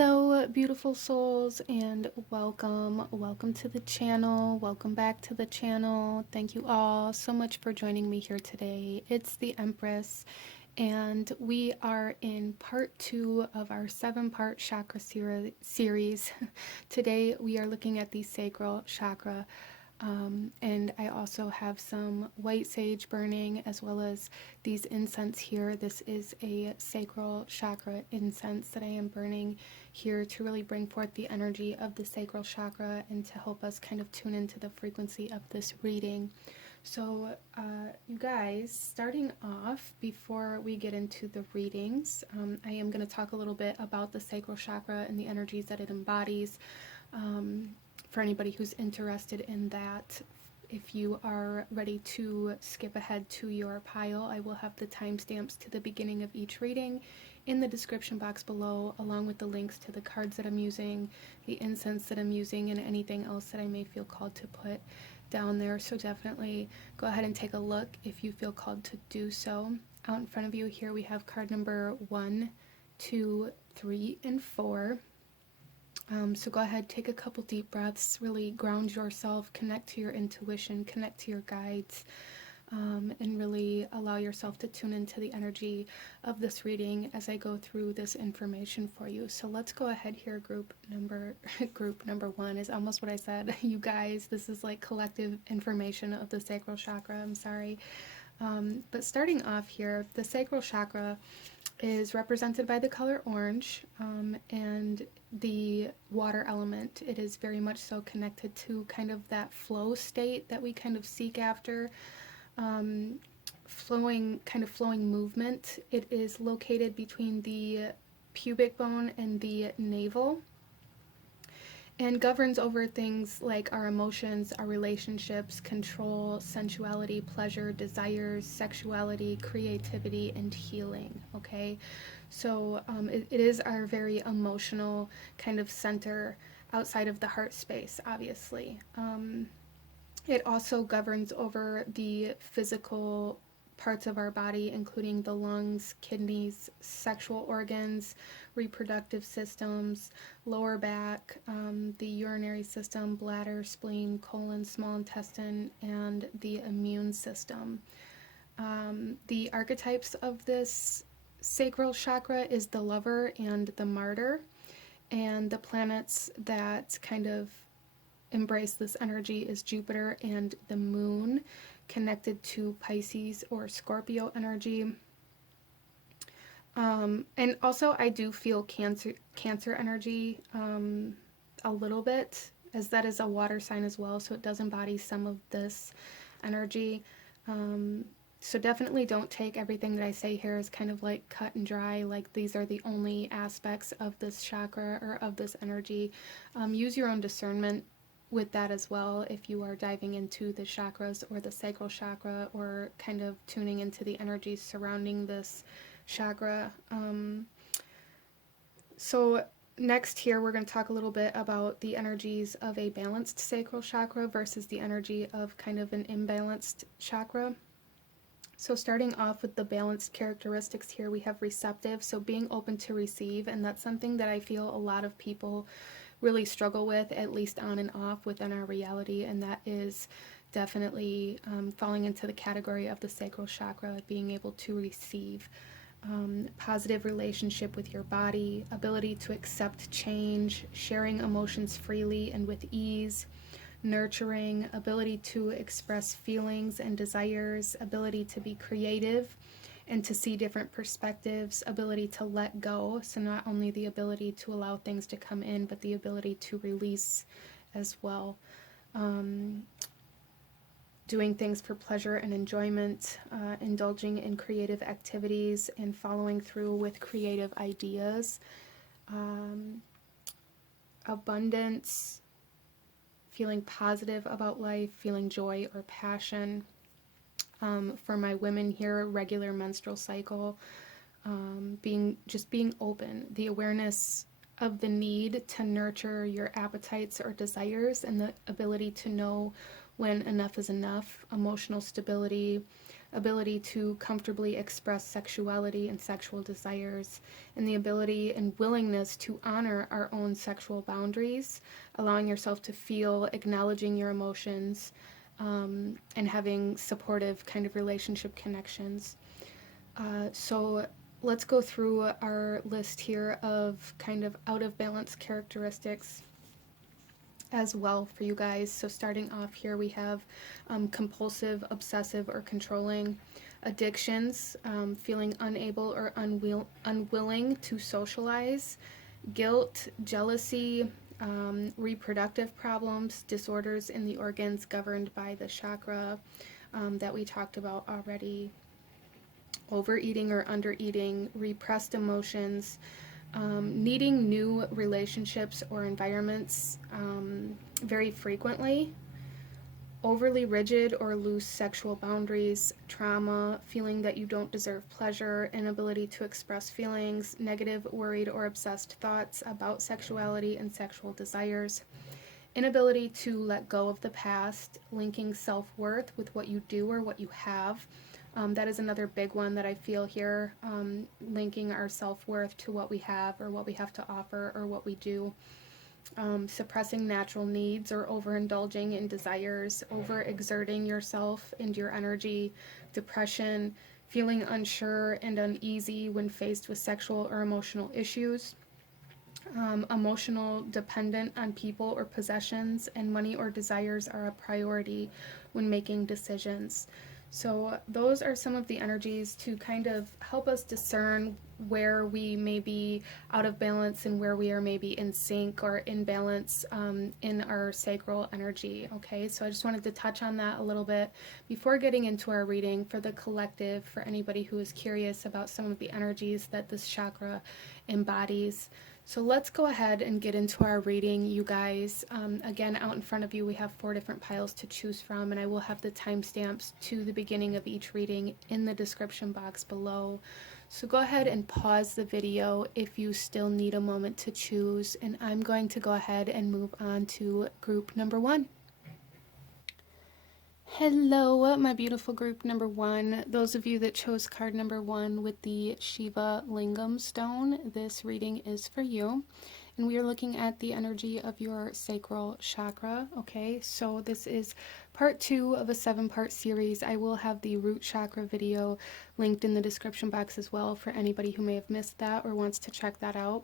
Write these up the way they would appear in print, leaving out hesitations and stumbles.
Hello, beautiful souls, and welcome to the channel. Welcome back to the channel. Thank you all so much for joining me here today. It's the Empress, and we are in part 2 of our 7-part chakra series. Today we are looking at the sacral chakra. And I also have some white sage burning, as well as these incense here. This is a sacral chakra incense that I am burning here to really bring forth the energy of the sacral chakra and to help us kind of tune into the frequency of this reading. So you guys, starting off, before we get into the readings, I am going to talk a little bit about the sacral chakra and the energies that it embodies. For anybody who's interested in that, if you are ready to skip ahead to your pile, I will have the timestamps to the beginning of each reading in the description box below, along with the links to the cards that I'm using, the incense that I'm using, and anything else that I may feel called to put down there. So definitely go ahead and take a look if you feel called to do so. Out in front of you here we have card number 1, 2, 3, and 4. So go ahead, take a couple deep breaths, really ground yourself, connect to your intuition, connect to your guides, and really allow yourself to tune into the energy of this reading as I go through this information for you. So let's go ahead here. Group number 1 is almost what I said. You guys, this is like collective information of the sacral chakra. I'm sorry. But starting off here, the sacral chakra is represented by the color orange, and the water element. It is very much so connected to kind of that flow state that we kind of seek after, flowing movement. It is located between the pubic bone and the navel, and governs over things like our emotions, our relationships, control, sensuality, pleasure, desires, sexuality, creativity, and healing. Okay, so it is our very emotional kind of center outside of the heart space, obviously. It also governs over the physical parts of our body, including the lungs, kidneys, sexual organs, reproductive systems, lower back, the urinary system, bladder, spleen, colon, small intestine, and the immune system. The archetypes of this sacral chakra is the lover and the martyr, and the planets that kind of embrace this energy is Jupiter and the moon, connected to Pisces or Scorpio energy. And also I do feel Cancer energy a little bit, as that is a water sign as well, so it does embody some of this energy. So definitely don't take everything that I say here as kind of like cut and dry, like these are the only aspects of this chakra or of this energy. Use your own discernment with that as well if you are diving into the chakras or the sacral chakra, or kind of tuning into the energies surrounding this chakra. So next here we're going to talk a little bit about the energies of a balanced sacral chakra versus the energy of kind of an imbalanced chakra. So starting off with the balanced characteristics here, we have receptive, so being open to receive, and that's something that I feel a lot of people really struggle with, at least on and off within our reality, and that is definitely falling into the category of the sacral chakra, being able to receive. Positive relationship with your body, ability to accept change, sharing emotions freely and with ease, nurturing, ability to express feelings and desires, ability to be creative and to see different perspectives, ability to let go, so not only the ability to allow things to come in, but the ability to release as well. Doing things for pleasure and enjoyment, indulging in creative activities, and following through with creative ideas. Abundance, feeling positive about life, feeling joy or passion. For my women here, regular menstrual cycle, being open, the awareness of the need to nurture your appetites or desires, and the ability to know when enough is enough, emotional stability, ability to comfortably express sexuality and sexual desires, and the ability and willingness to honor our own sexual boundaries, allowing yourself to feel, acknowledging your emotions, and having supportive kind of relationship connections. So let's go through our list here of kind of out of balance characteristics as well for you guys. So starting off here, we have compulsive, obsessive, or controlling addictions, feeling unable or unwilling to socialize, guilt, jealousy, reproductive problems, disorders in the organs governed by the chakra that we talked about already, overeating or undereating, repressed emotions, needing new relationships or environments very frequently, overly rigid or loose sexual boundaries, trauma, feeling that you don't deserve pleasure, inability to express feelings, negative, worried, or obsessed thoughts about sexuality and sexual desires, inability to let go of the past, linking self-worth with what you do or what you have. That is another big one that I feel here, linking our self-worth to what we have or what we have to offer or what we do. Suppressing natural needs or overindulging in desires, overexerting yourself and your energy, depression, feeling unsure and uneasy when faced with sexual or emotional issues, emotional dependent on people or possessions, and money or desires are a priority when making decisions. So those are some of the energies to kind of help us discern where we may be out of balance and where we are maybe in sync or in balance in our sacral energy. Okay, so I just wanted to touch on that a little bit before getting into our reading for the collective, for anybody who is curious about some of the energies that this chakra embodies. So let's go ahead and get into our reading, you guys. Again, out in front of you, we have 4 different piles to choose from, and I will have the timestamps to the beginning of each reading in the description box below. So go ahead and pause the video if you still need a moment to choose, and I'm going to go ahead and move on to group number 1. Hello, my beautiful group number 1. Those of you that chose card number 1 with the Shiva Lingam stone, this reading is for you. And we are looking at the energy of your sacral chakra. Okay, so this is part 2 of a 7-part series. I will have the root chakra video linked in the description box as well for anybody who may have missed that or wants to check that out.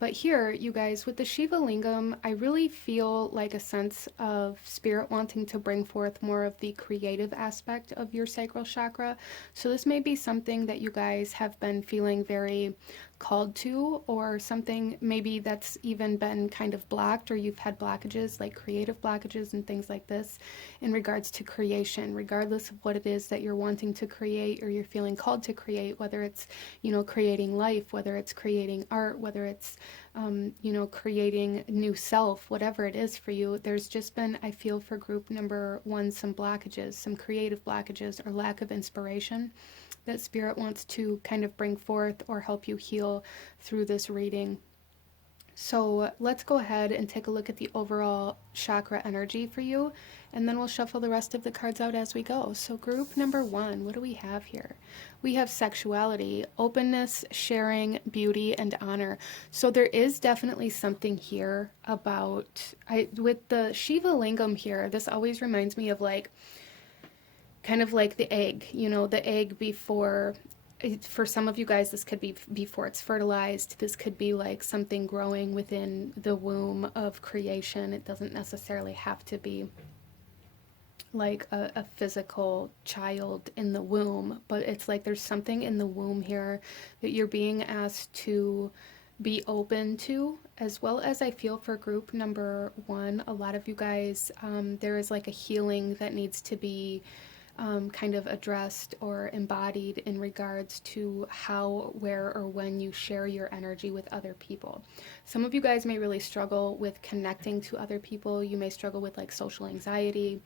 But here, you guys, with the Shiva Lingam, I really feel like a sense of spirit wanting to bring forth more of the creative aspect of your sacral chakra. So this may be something that you guys have been feeling very called to, or something maybe that's even been kind of blocked, or you've had blockages, like creative blockages and things like this in regards to creation, regardless of what it is that you're wanting to create or you're feeling called to create, whether it's, you know, creating life, whether it's creating art, whether it's you know, creating new self, whatever it is for you. There's just been, I feel, for group number 1, some blockages, some creative blockages or lack of inspiration that spirit wants to kind of bring forth or help you heal through this reading. So let's go ahead and take a look at the overall chakra energy for you, and then we'll shuffle the rest of the cards out as we go. So group number 1, what do we have here? We have sexuality, openness, sharing, beauty, and honor. So there is definitely something here about, with the Shiva Lingam here, this always reminds me of like, kind of like the egg, you know, the egg before, for some of you guys, this could be before it's fertilized. This could be like something growing within the womb of creation. It doesn't necessarily have to be like a physical child in the womb, but it's like there's something in the womb here that you're being asked to be open to, as well as I feel for group number 1, a lot of you guys, there is like a healing that needs to be kind of addressed or embodied in regards to how, where, or when you share your energy with other people. Some of you guys may really struggle with connecting to other people. You may struggle with like social anxiety,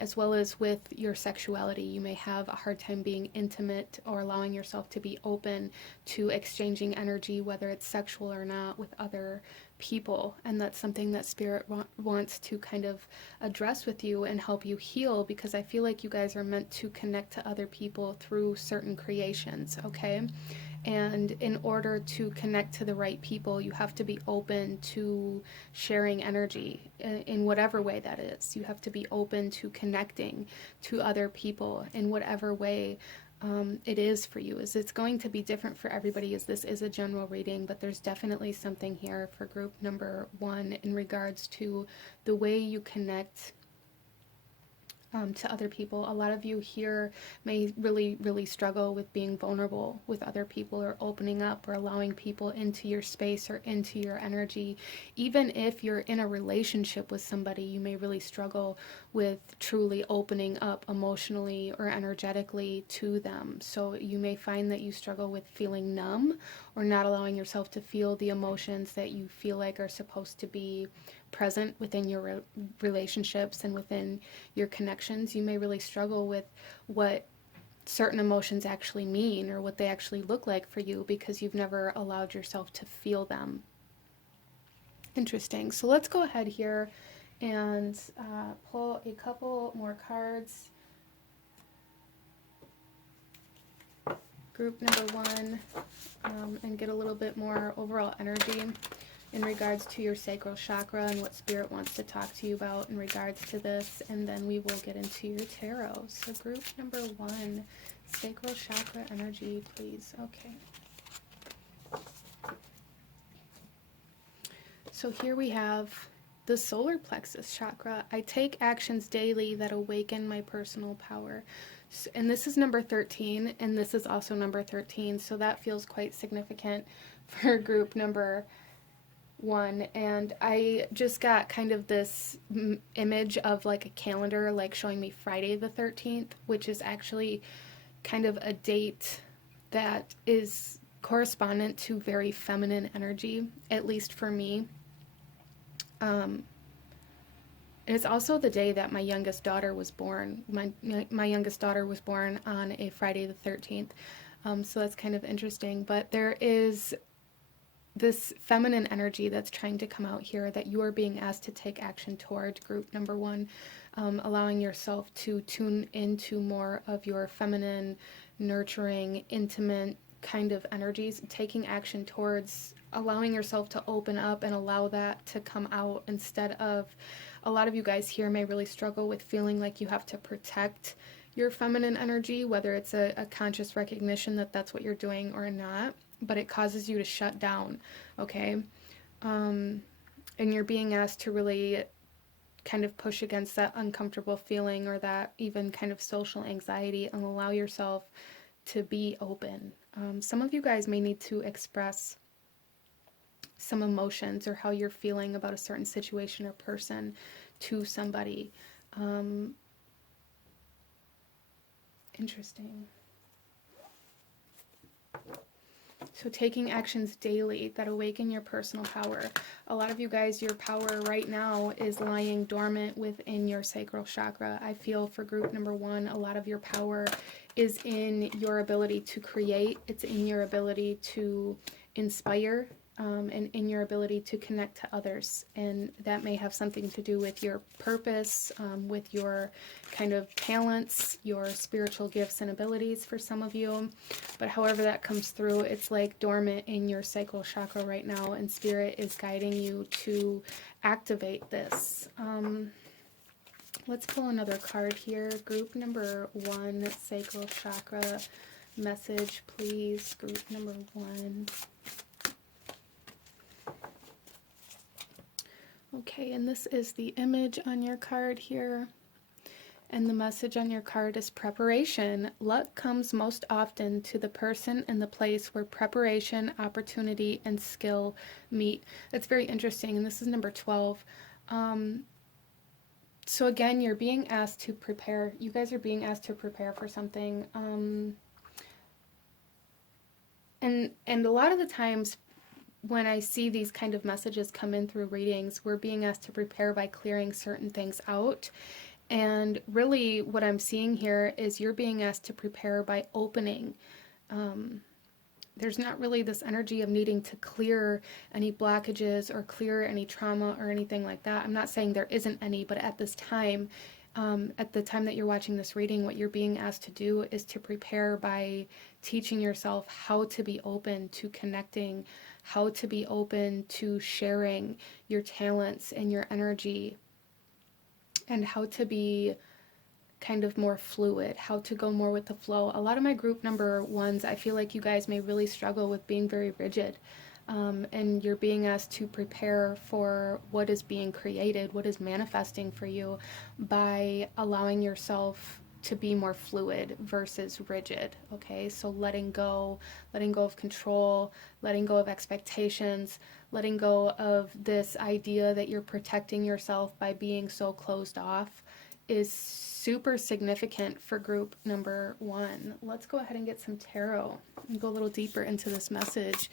as well as with your sexuality. You may have a hard time being intimate or allowing yourself to be open to exchanging energy, whether it's sexual or not, with other people, and that's something that Spirit wants to kind of address with you and help you heal, because I feel like you guys are meant to connect to other people through certain creations, okay? And in order to connect to the right people, you have to be open to sharing energy in whatever way that is. You have to be open to connecting to other people in whatever way it is for you. Is it's going to be different for everybody, as this is a general reading, but there's definitely something here for group number 1 in regards to the way you connect to other people. A lot of you here may really struggle with being vulnerable with other people, or opening up, or allowing people into your space or into your energy. Even if you're in a relationship with somebody, you may really struggle with truly opening up emotionally or energetically to them. So you may find that you struggle with feeling numb, or not allowing yourself to feel the emotions that you feel like are supposed to be present within your relationships and within your connections. You may really struggle with what certain emotions actually mean, or what they actually look like for you, because you've never allowed yourself to feel them. Interesting. So let's go ahead here and pull a couple more cards. Group number 1, and get a little bit more overall energy in regards to your sacral chakra and what Spirit wants to talk to you about in regards to this, and then we will get into your tarot. So group number 1, sacral chakra energy, please. Okay. So here we have the solar plexus chakra. I take actions daily that awaken my personal power. And this is number 13, and this is also number 13, so that feels quite significant for group number 1. And I just got kind of this image of like a calendar, like showing me Friday the 13th, which is actually kind of a date that is correspondent to very feminine energy, at least for me. It's also the day that my youngest daughter was born. My youngest daughter was born on a Friday the 13th, so that's kind of interesting. But there is this feminine energy that's trying to come out here that you are being asked to take action toward, group number 1, allowing yourself to tune into more of your feminine, nurturing, intimate kind of energies, taking action towards allowing yourself to open up and allow that to come out, instead of, a lot of you guys here may really struggle with feeling like you have to protect your feminine energy, whether it's a conscious recognition that that's what you're doing or not, but it causes you to shut down, okay? And you're being asked to really kind of push against that uncomfortable feeling, or that even kind of social anxiety, and allow yourself to be open. Some of you guys may need to express some emotions, or how you're feeling about a certain situation or person to somebody. Interesting. So taking actions daily that awaken your personal power. A lot of you guys, your power right now is lying dormant within your sacral chakra. I feel for group number 1, a lot of your power is in your ability to create. It's in your ability to inspire, and in your ability to connect to others. And that may have something to do with your purpose, with your kind of talents, your spiritual gifts and abilities for some of you. But however that comes through, it's like dormant in your sacral chakra right now, and Spirit is guiding you to activate this. Let's pull another card here. Group number 1, sacral chakra message, please. Group number 1. Okay, and this is the image on your card here. And the message on your card is preparation. Luck comes most often to the person and the place where preparation, opportunity, and skill meet. That's very interesting, and this is number 12. So again, you're being asked to prepare. You guys are being asked to prepare for something. And a lot of the times, when I see these kind of messages come in through readings, we're being asked to prepare by clearing certain things out. And really what I'm seeing here is you're being asked to prepare by opening there's not really this energy of needing to clear any blockages or clear any trauma or anything like that. I'm not saying there isn't any, but at this time, at the time that you're watching this reading, what you're being asked to do is to prepare by teaching yourself how to be open to connecting, how to be open to sharing your talents and your energy, and how to be kind of more fluid, how to go more with the flow. A lot of my group number ones, I feel like you guys may really struggle with being very rigid. And you're being asked to prepare for what is being created, what is manifesting for you, by allowing yourself to be more fluid versus rigid. Okay, so letting go of control, letting go of expectations, letting go of this idea that you're protecting yourself by being so closed off is super significant for group number one. Let's go ahead and get some tarot and go a little deeper into this message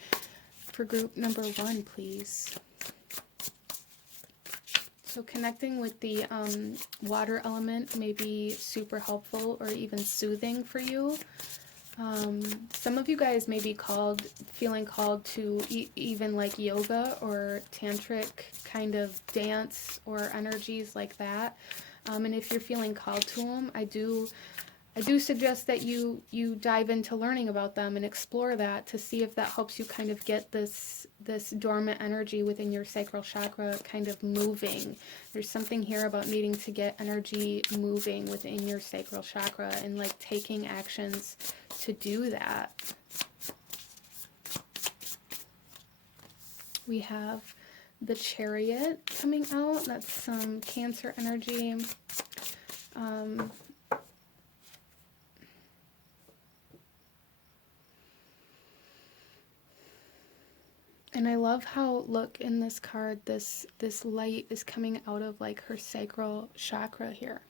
for group number one, please. So connecting with the water element may be super helpful or even soothing for you. Some of you guys may be feeling called to even like yoga or tantric kind of dance or energies like that. And if you're feeling called to them, I do suggest that you dive into learning about them and explore that to see if that helps you kind of get this dormant energy within your sacral chakra kind of moving. There's something here about needing to get energy moving within your sacral chakra and like taking actions to do that. We have the Chariot coming out. That's some Cancer energy. And I love how, look, in this card, this light is coming out of like her sacral chakra here.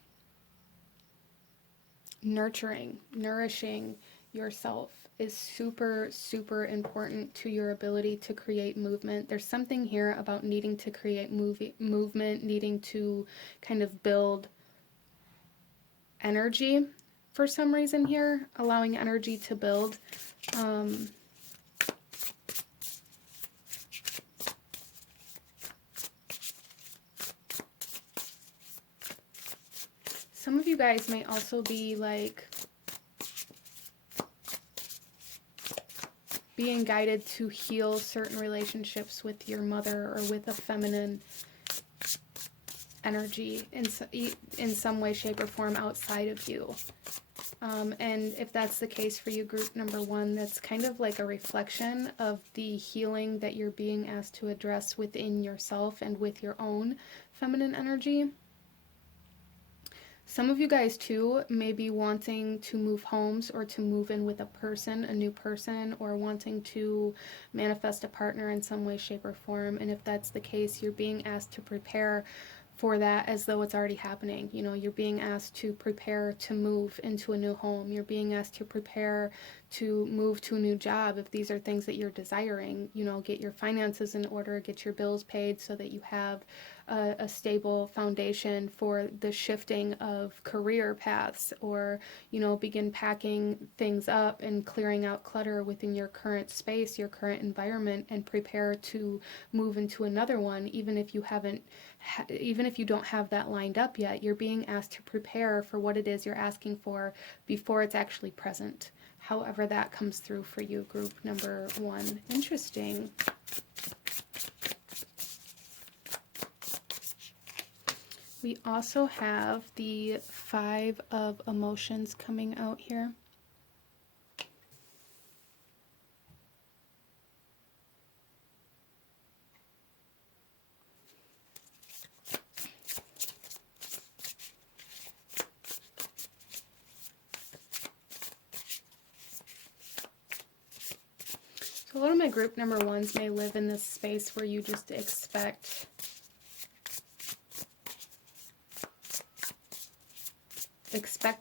Nurturing, nourishing yourself is super, super important to your ability to create movement. There's something here about needing to create movement, needing to kind of build energy for some reason here, allowing energy to build. Some of you guys may also be like being guided to heal certain relationships with your mother or with a feminine energy in some way, shape, or form outside of you. And if that's the case for you, group number one, that's kind of like a reflection of the healing that you're being asked to address within yourself and with your own feminine energy. Some of you guys, too, may be wanting to move homes or to move in with a person, a new person, or wanting to manifest a partner in some way, shape, or form. And if that's the case, you're being asked to prepare for that as though it's already happening. You know, you're being asked to prepare to move into a new home. You're being asked to prepare to move to a new job. If these are things that you're desiring, you know, get your finances in order, get your bills paid so that you have a stable foundation for the shifting of career paths, or, you know, begin packing things up and clearing out clutter within your current space, your current environment, and prepare to move into another one. Even if you don't have that lined up yet, you're being asked to prepare for what it is you're asking for before it's actually present. However that comes through for you, group number one. Interesting. We also have the Five of Emotions coming out here. So a lot of my group number ones may live in this space where you just expect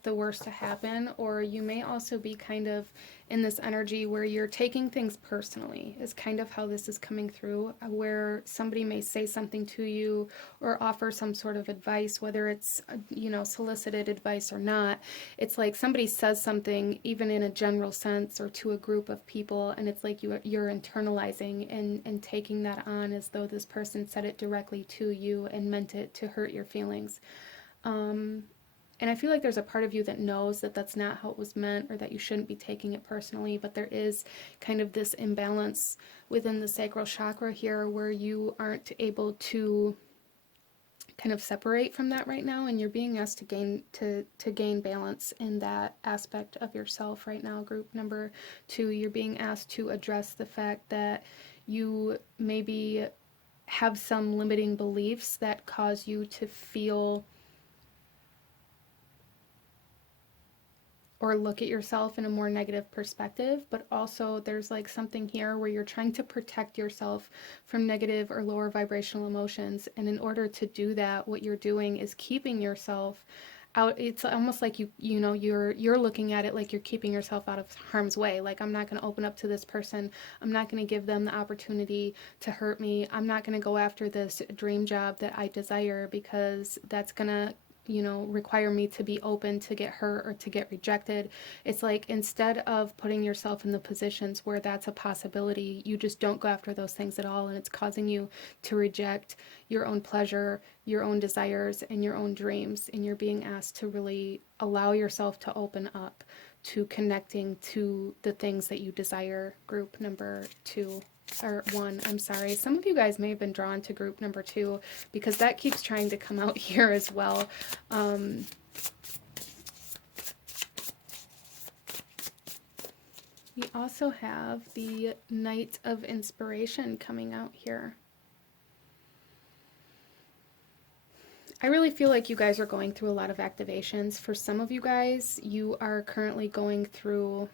the worst to happen, or you may also be kind of in this energy where you're taking things personally is kind of how this is coming through, where somebody may say something to you or offer some sort of advice, whether it's, you know, solicited advice or not. It's like somebody says something, even in a general sense or to a group of people, and it's like you're internalizing and taking that on as though this person said it directly to you and meant it to hurt your feelings. And I feel like there's a part of you that knows that that's not how it was meant, or that you shouldn't be taking it personally, but there is kind of this imbalance within the sacral chakra here where you aren't able to kind of separate from that right now, and you're being asked to gain balance in that aspect of yourself right now. Group number 2, you're being asked to address the fact that you maybe have some limiting beliefs that cause you to feel or look at yourself in a more negative perspective, but also there's like something here where you're trying to protect yourself from negative or lower vibrational emotions, and in order to do that, what you're doing is keeping yourself out. It's almost like you're looking at it like you're keeping yourself out of harm's way. Like, I'm not going to open up to this person, I'm not going to give them the opportunity to hurt me, I'm not going to go after this dream job that I desire, because that's going to, you know, require me to be open to get hurt or to get rejected. It's like, instead of putting yourself in the positions where that's a possibility, you just don't go after those things at all, and it's causing you to reject your own pleasure, your own desires, and your own dreams. And you're being asked to really allow yourself to open up to connecting to the things that you desire. Group number 2. Or 1, I'm sorry. Some of you guys may have been drawn to group number 2 because that keeps trying to come out here as well. We also have the Knight of Inspiration coming out here. I really feel like you guys are going through a lot of activations. For some of you guys, you are currently going through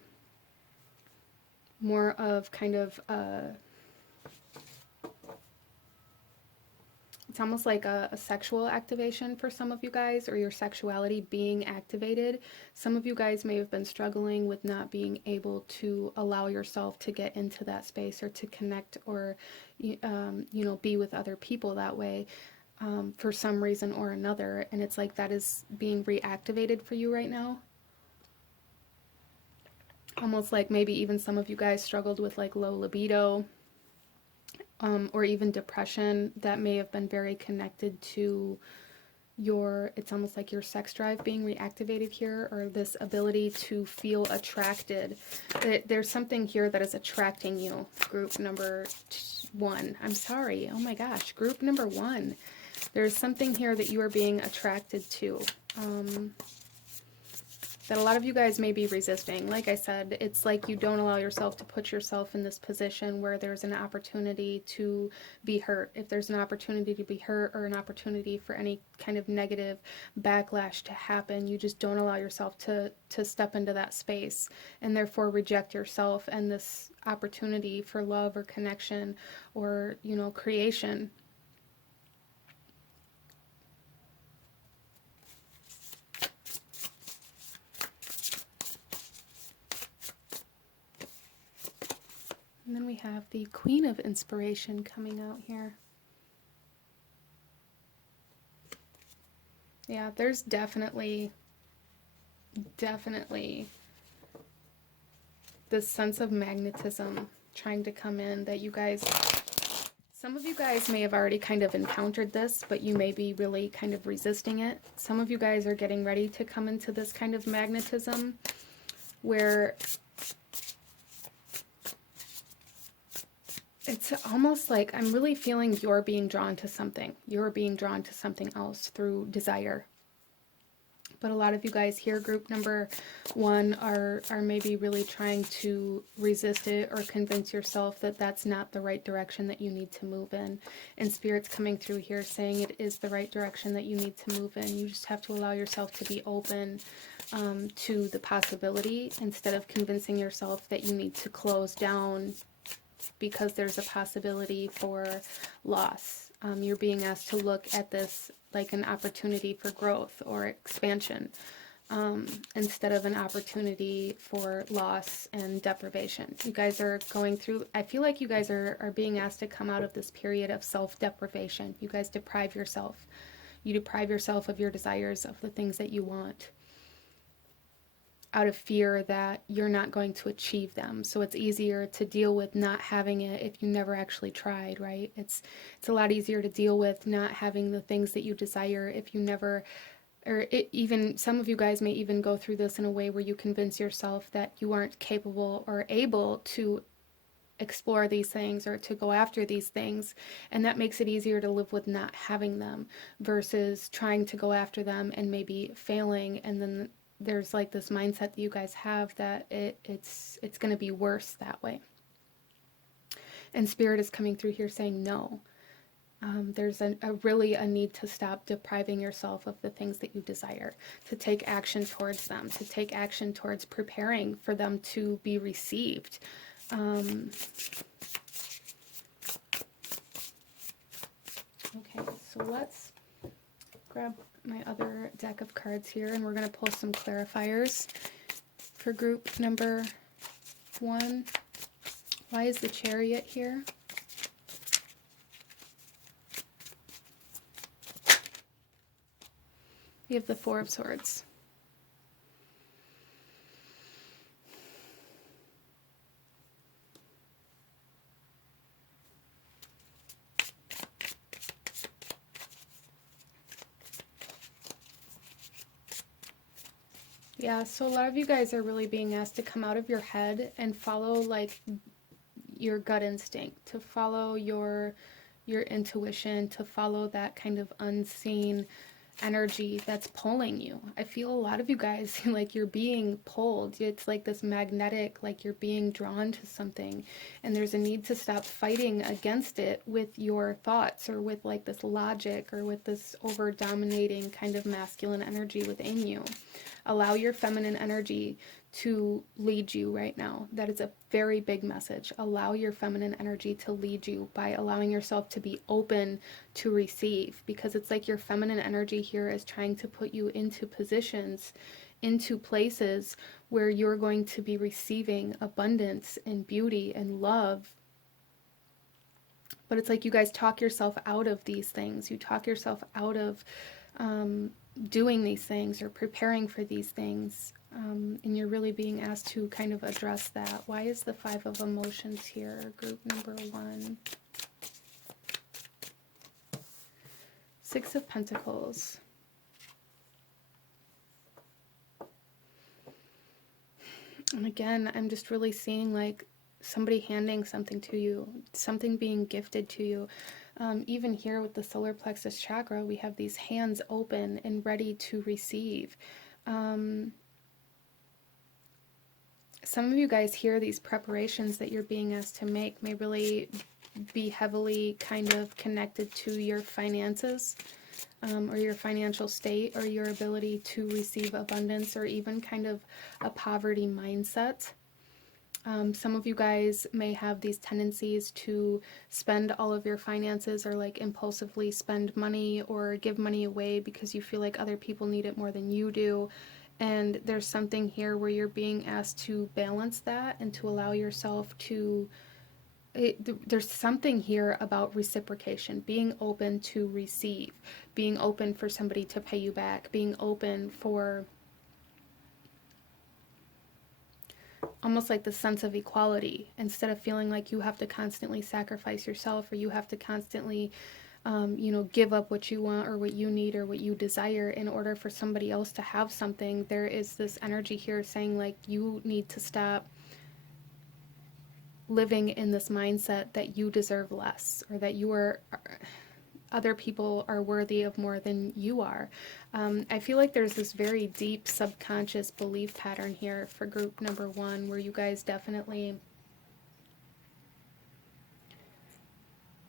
more of kind of it's almost like a sexual activation for some of you guys, or your sexuality being activated. Some of you guys may have been struggling with not being able to allow yourself to get into that space or to connect or you know, be with other people that way for some reason or another, and it's like that is being reactivated for you right now. Almost like maybe even some of you guys struggled with like low libido, or even depression that may have been very connected to your, it's almost like your sex drive being reactivated here, or this ability to feel attracted. There's something here that is attracting you. Group number 1. I'm sorry. Oh my gosh. Group number 1. There's something here that you are being attracted to. That a lot of you guys may be resisting. Like I said, it's like you don't allow yourself to put yourself in this position where there's an opportunity to be hurt. If there's an opportunity to be hurt, or an opportunity for any kind of negative backlash to happen, you just don't allow yourself to step into that space, and therefore reject yourself and this opportunity for love or connection or, you know, creation. And then we have the Queen of Inspiration coming out here. Yeah, there's definitely this sense of magnetism trying to come in that you guys, some of you guys may have already kind of encountered this, but you may be really kind of resisting it. Some of you guys are getting ready to come into this kind of magnetism where it's almost like I'm really feeling you're being drawn to something. You're being drawn to something else through desire. But a lot of you guys here, group number 1, are maybe really trying to resist it or convince yourself that that's not the right direction that you need to move in. And Spirit's coming through here saying it is the right direction that you need to move in. You just have to allow yourself to be open to the possibility, instead of convincing yourself that you need to close down because there's a possibility for loss. You're being asked to look at this like an opportunity for growth or expansion. instead of an opportunity for loss and deprivation. You guys are going through, I feel like you guys are being asked to come out of this period of self-deprivation. You guys deprive yourself. You deprive yourself of your desires, of the things that you want, out of fear that you're not going to achieve them. So it's easier to deal with not having it if you never actually tried, right? It's a lot easier to deal with not having the things that you desire if you never, or even some of you guys may even go through this in a way where you convince yourself that you aren't capable or able to explore these things or to go after these things, and that makes it easier to live with not having them versus trying to go after them and maybe failing, and then there's like this mindset that you guys have that it's going to be worse that way. And Spirit is coming through here saying no. There's really a need to stop depriving yourself of the things that you desire, to take action towards them, to take action towards preparing for them to be received. Okay, so let's grab my other deck of cards here, and we're going to pull some clarifiers for group number 1. Why is the Chariot here? We have the Four of Swords. Yeah, so a lot of you guys are really being asked to come out of your head and follow like your gut instinct, to follow your intuition, to follow that kind of unseen energy that's pulling you. I feel a lot of you guys like you're being pulled. It's like this magnetic, like you're being drawn to something, and there's a need to stop fighting against it with your thoughts or with like this logic or with this over dominating kind of masculine energy within you. Allow your feminine energy to lead you right now. That is a very big message. Allow your feminine energy to lead you by allowing yourself to be open to receive, because it's like your feminine energy here is trying to put you into positions, into places where you're going to be receiving abundance and beauty and love. But it's like you guys talk yourself out of these things. You talk yourself out of doing these things or preparing for these things, and you're really being asked to kind of address that. Why is the Five of Emotions here, group number 1? Six of Pentacles. And again, I'm just really seeing like somebody handing something to you, something being gifted to you. Even here with the solar plexus chakra, we have these hands open and ready to receive. Some of you guys here, these preparations that you're being asked to make may really be heavily kind of connected to your finances, or your financial state, or your ability to receive abundance, or even kind of a poverty mindset. Some of you guys may have these tendencies to spend all of your finances, or like impulsively spend money or give money away because you feel like other people need it more than you do. And there's something here where you're being asked to balance that and to allow yourself to, there's something here about reciprocation, being open to receive, being open for somebody to pay you back, being open for almost like the sense of equality, instead of feeling like you have to constantly sacrifice yourself, or you have to constantly give up what you want or what you need or what you desire in order for somebody else to have something. There is this energy here saying like you need to stop living in this mindset that you deserve less, or that you are, other people are worthy of more than you are. I feel like there's this very deep subconscious belief pattern here for group number 1, where you guys definitely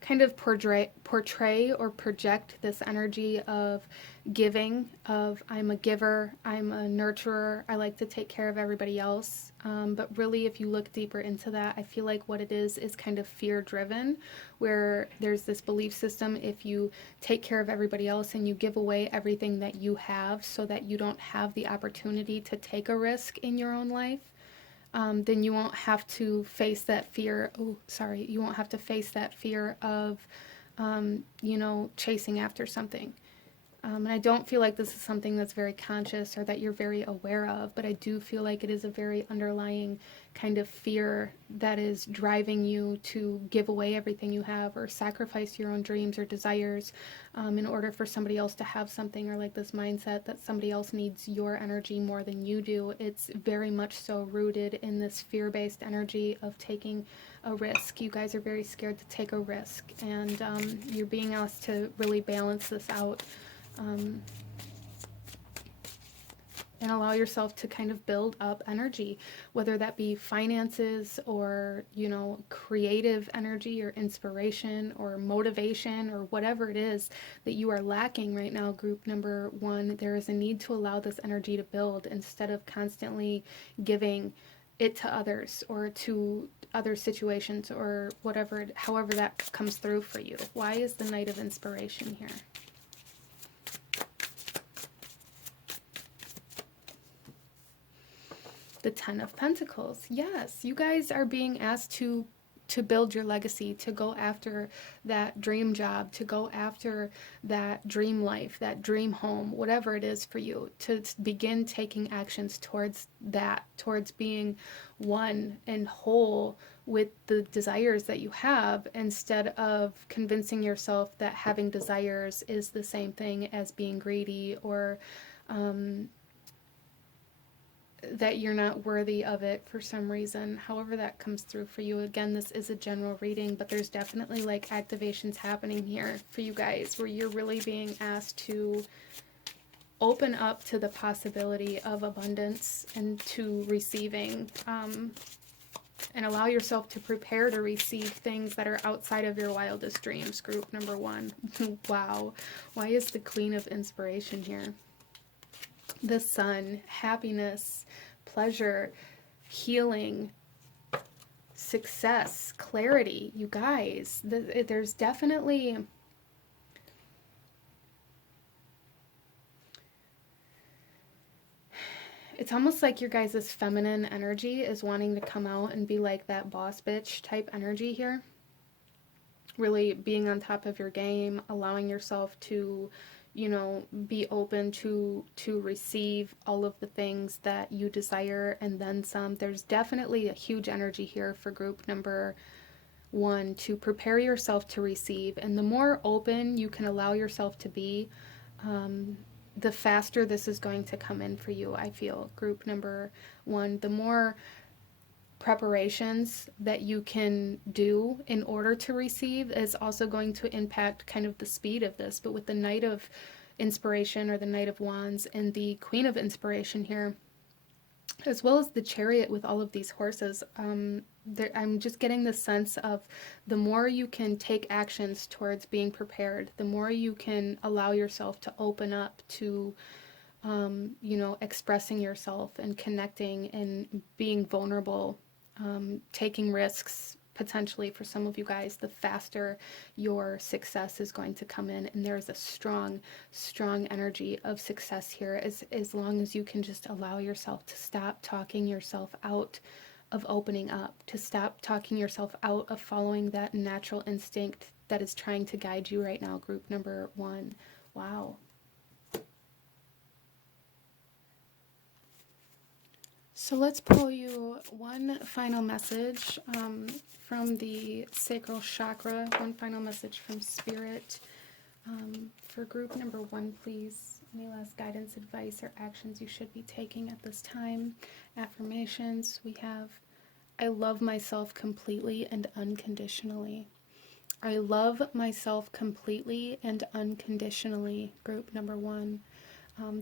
kind of portray or project this energy of giving, of I'm a giver, I'm a nurturer, I like to take care of everybody else. But really, if you look deeper into that, I feel like what it is kind of fear driven, where there's this belief system: if you take care of everybody else and you give away everything that you have so that you don't have the opportunity to take a risk in your own life, then you won't have to face that fear. Oh, sorry. You won't have to face that fear of, chasing after something. And I don't feel like this is something that's very conscious or that you're very aware of, but I do feel like it is a very underlying kind of fear that is driving you to give away everything you have or sacrifice your own dreams or desires in order for somebody else to have something, or like this mindset that somebody else needs your energy more than you do. It's very much so rooted in this fear-based energy of taking a risk. You guys are very scared to take a risk, and you're being asked to really balance this out. And allow yourself to kind of build up energy, whether that be finances or, creative energy or inspiration or motivation or whatever it is that you are lacking right now, group number 1. There is a need to allow this energy to build instead of constantly giving it to others or to other situations or whatever, however that comes through for you. Why is the Knight of Inspiration here? The Ten of Pentacles. Yes, you guys are being asked to build your legacy, to go after that dream job, to go after that dream life, that dream home, whatever it is for you, to begin taking actions towards that, towards being one and whole with the desires that you have, instead of convincing yourself that having desires is the same thing as being greedy, or that you're not worthy of it for some reason, however that comes through for you. Again, this is a general reading, but there's definitely like activations happening here for you guys where you're really being asked to open up to the possibility of abundance and to receiving, and allow yourself to prepare to receive things that are outside of your wildest dreams, group number 1. Wow. Why is the Queen of Inspiration here? The Sun, happiness, pleasure, healing, success, clarity. You guys, there's definitely... It's almost like your guys' feminine energy is wanting to come out and be like that boss bitch type energy here. Really being on top of your game, allowing yourself to, be open to receive all of the things that you desire and then some. There's definitely a huge energy here for group number 1 to prepare yourself to receive. And the more open you can allow yourself to be, the faster this is going to come in for you, I feel, group number 1. The more preparations that you can do in order to receive is also going to impact kind of the speed of this. But with the Knight of Inspiration, or the Knight of Wands, and the Queen of Inspiration here, as well as the Chariot with all of these horses, I'm just getting the sense of the more you can take actions towards being prepared, the more you can allow yourself to open up to expressing yourself and connecting and being vulnerable, taking risks, potentially for some of you guys, the faster your success is going to come in. And there's a strong energy of success here, as long as you can just allow yourself to stop talking yourself out of opening up, to stop talking yourself out of following that natural instinct that is trying to guide you right now, group number 1. Wow. So let's pull you one final message from the Sacral Chakra, one final message from Spirit for group number 1, please. Any last guidance, advice, or actions you should be taking at this time? Affirmations, we have, I love myself completely and unconditionally. I love myself completely and unconditionally, group number 1.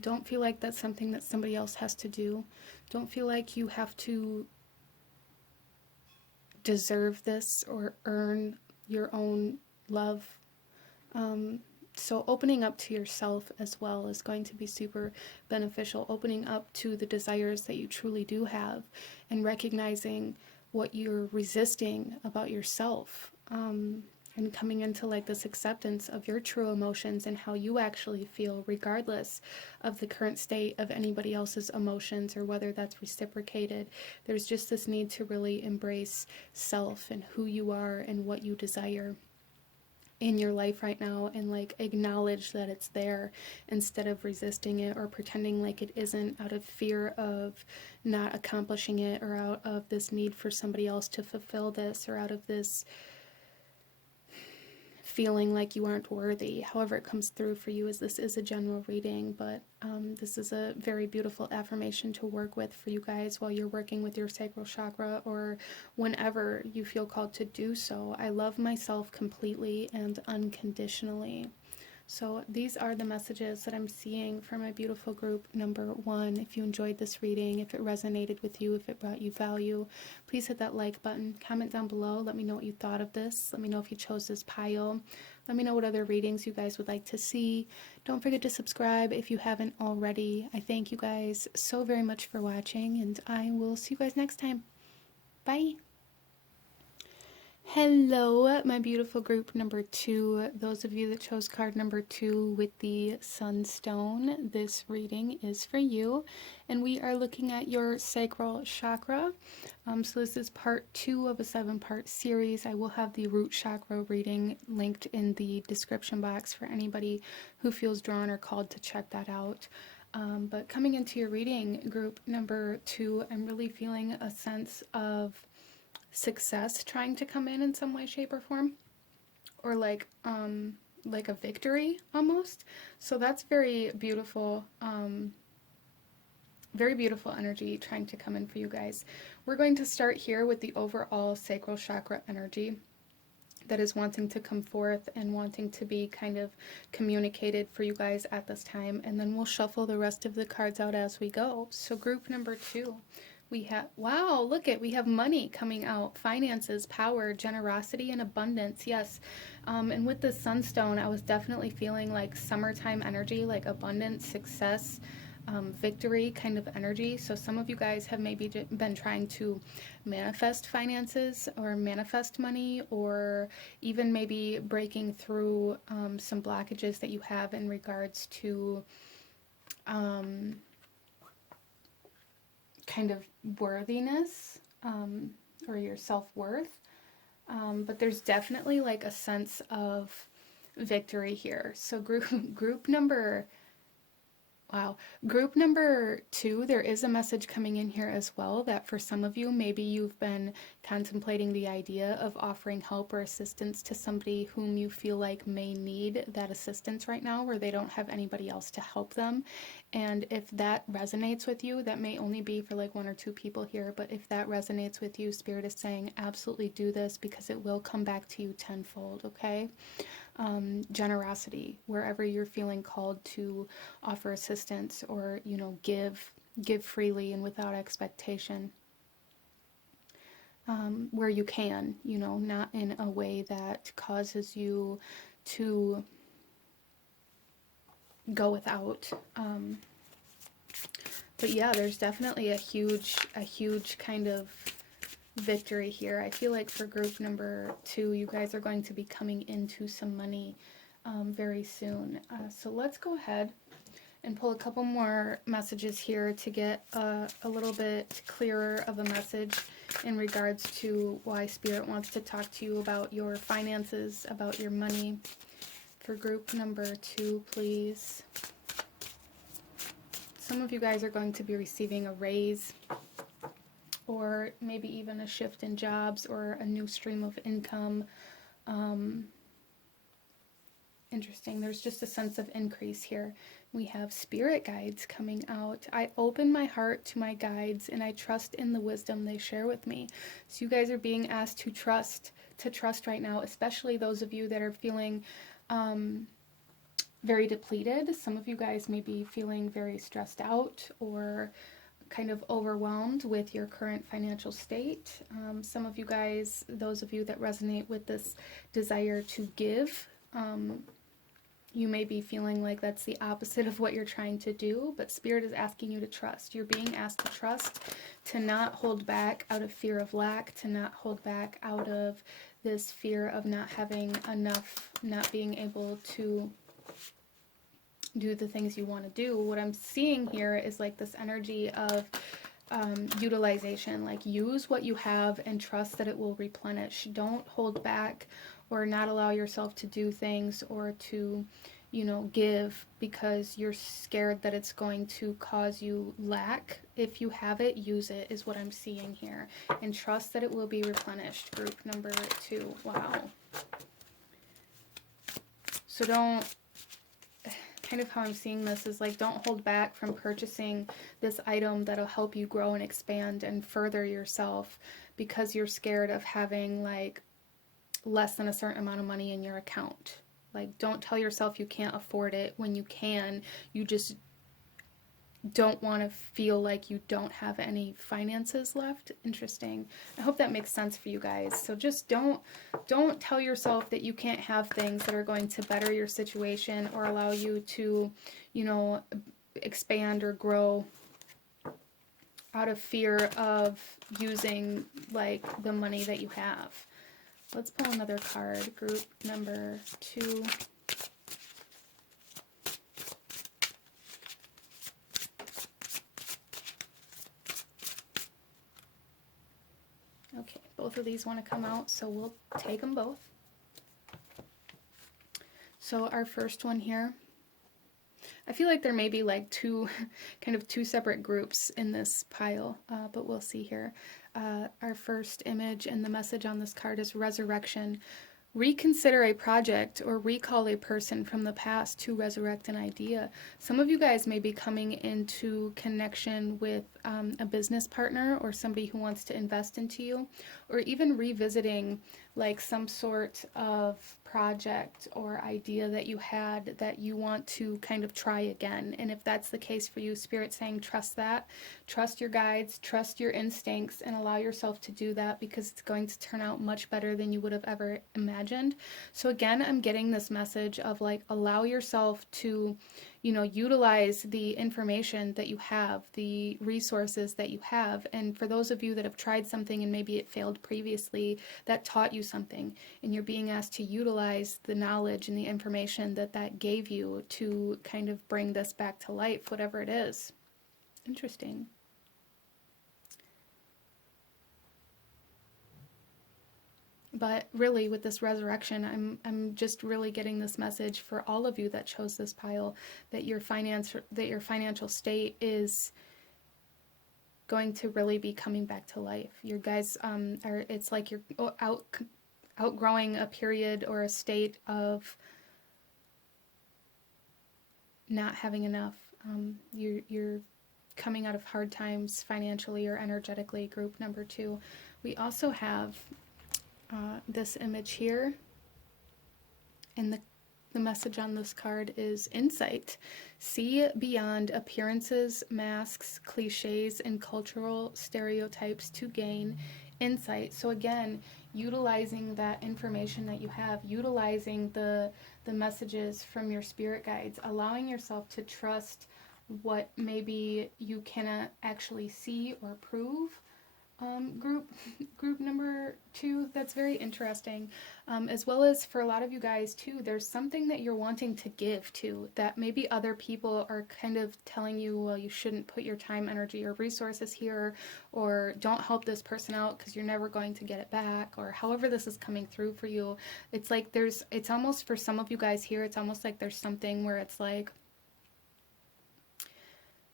Don't feel like that's something that somebody else has to do. Don't feel like you have to deserve this or earn your own love. So opening up to yourself as well is going to be super beneficial. Opening up to the desires that you truly do have and recognizing what you're resisting about yourself. And coming into like this acceptance of your true emotions and how you actually feel, regardless of the current state of anybody else's emotions or whether that's reciprocated. There's just this need to really embrace self and who you are and what you desire in your life right now, and like acknowledge that it's there instead of resisting it or pretending like it isn't out of fear of not accomplishing it, or out of this need for somebody else to fulfill this, or out of this feeling like you aren't worthy. However it comes through for you, as this is a general reading, but this is a very beautiful affirmation to work with for you guys while you're working with your sacral chakra, or whenever you feel called to do so. I love myself completely and unconditionally. So these are the messages that I'm seeing for my beautiful group number 1. If you enjoyed this reading, if it resonated with you, if it brought you value, please hit that like button. Comment down below. Let me know what you thought of this. Let me know if you chose this pile. Let me know what other readings you guys would like to see. Don't forget to subscribe if you haven't already. I thank you guys so very much for watching, and I will see you guys next time. Bye. Hello, my beautiful group number 2. Those of you that chose card number 2 with the sunstone, this reading is for you. And we are looking at your sacral chakra. So this is part 2 of a 7-part series. I will have the root chakra reading linked in the description box for anybody who feels drawn or called to check that out. But coming into your reading, group number 2, I'm really feeling a sense of success trying to come in some way, shape, or form, or like a victory almost. So that's very beautiful. Very beautiful energy trying to come in for you guys. We're going to start here with the overall sacral chakra energy that is wanting to come forth and wanting to be kind of communicated for you guys at this time, and then we'll shuffle the rest of the cards out as we go. So group number 2, we have, wow, look it, we have money coming out, finances, power, generosity, and abundance. Yes. And with the sunstone, I was definitely feeling like summertime energy, like abundance, success, victory kind of energy. So some of you guys have maybe been trying to manifest finances or manifest money, or even maybe breaking through some blockages that you have in regards to kind of worthiness, or your self-worth. But there's definitely like a sense of victory here. So group number 2, there is a message coming in here as well, that for some of you, maybe you've been contemplating the idea of offering help or assistance to somebody whom you feel like may need that assistance right now, where they don't have anybody else to help them. And if that resonates with you, that may only be for like 1 or 2 people here, but if that resonates with you, Spirit is saying absolutely do this, because it will come back to you tenfold, okay? Generosity, wherever you're feeling called to offer assistance, or, you know, give freely and without expectation, where you can, you know, not in a way that causes you to go without. But yeah, there's definitely a huge kind of victory here. I feel like for group number 2, you guys are going to be coming into some money very soon. So let's go ahead and pull a couple more messages here to get a little bit clearer of a message in regards to why Spirit wants to talk to you about your finances, about your money. For group number 2, please. Some of you guys are going to be receiving a raise, or maybe even a shift in jobs, or a new stream of income. Interesting. There's just a sense of increase here. We have spirit guides coming out. I open my heart to my guides, and I trust in the wisdom they share with me. So you guys are being asked to trust right now, especially those of you that are feeling very depleted. Some of you guys may be feeling very stressed out, or kind of overwhelmed with your current financial state. Some of you guys, those of you that resonate with this desire to give, you may be feeling like that's the opposite of what you're trying to do, but Spirit is asking you to trust. You're being asked to trust, to not hold back out of fear of lack, to not hold back out of this fear of not having enough, not being able to do the things you want to do. What I'm seeing here is like this energy of utilization, like use what you have and trust that it will replenish. Don't hold back or not allow yourself to do things or to, you know, give because you're scared that it's going to cause you lack. If you have it, use it, is what I'm seeing here. And trust that it will be replenished. Group number 2. Wow. So don't, kind of how I'm seeing this is like, don't hold back from purchasing this item that'll help you grow and expand and further yourself because you're scared of having like less than a certain amount of money in your account. Like, don't tell yourself you can't afford it when you can. You just don't want to feel like you don't have any finances left. Interesting. I hope that makes sense for you guys. So just don't tell yourself that you can't have things that are going to better your situation or allow you to, you know, expand or grow out of fear of using like the money that you have. Let's pull another card, group number 2. Okay, both of these want to come out, so we'll take them both. So our first one here, I feel like there may be like two separate groups in this pile, but we'll see here. Our first image and the message on this card is resurrection. Reconsider a project or recall a person from the past to resurrect an idea. Some of you guys may be coming into connection with a business partner or somebody who wants to invest into you, or even revisiting like some sort of project or idea that you had that you want to kind of try again. And if that's the case for you, Spirit's saying trust that. Trust your guides, trust your instincts, and allow yourself to do that because it's going to turn out much better than you would have ever imagined. So again, I'm getting this message of like, allow yourself to, you know, utilize the information that you have, the resources that you have. And for those of you that have tried something and maybe it failed previously, that taught you something, and you're being asked to utilize the knowledge and the information that that gave you to kind of bring this back to life, whatever it is. Interesting. But really, with this resurrection, I'm just really getting this message for all of you that chose this pile, that your financial state is going to really be coming back to life. You guys it's like you're outgrowing a period or a state of not having enough. You're coming out of hard times financially or energetically. Group number 2. We also have this image here, and the message on this card is insight. See beyond appearances, masks, cliches, and cultural stereotypes to gain insight. So again, utilizing that information that you have, utilizing the messages from your spirit guides, allowing yourself to trust what maybe you cannot actually see or prove. Group number 2, that's very interesting. As well as for a lot of you guys too, there's something that you're wanting to give to that maybe other people are kind of telling you, well, you shouldn't put your time, energy, or resources here, or don't help this person out because you're never going to get it back, or however this is coming through for you. It's like it's almost, for some of you guys here, it's almost like there's something where it's like,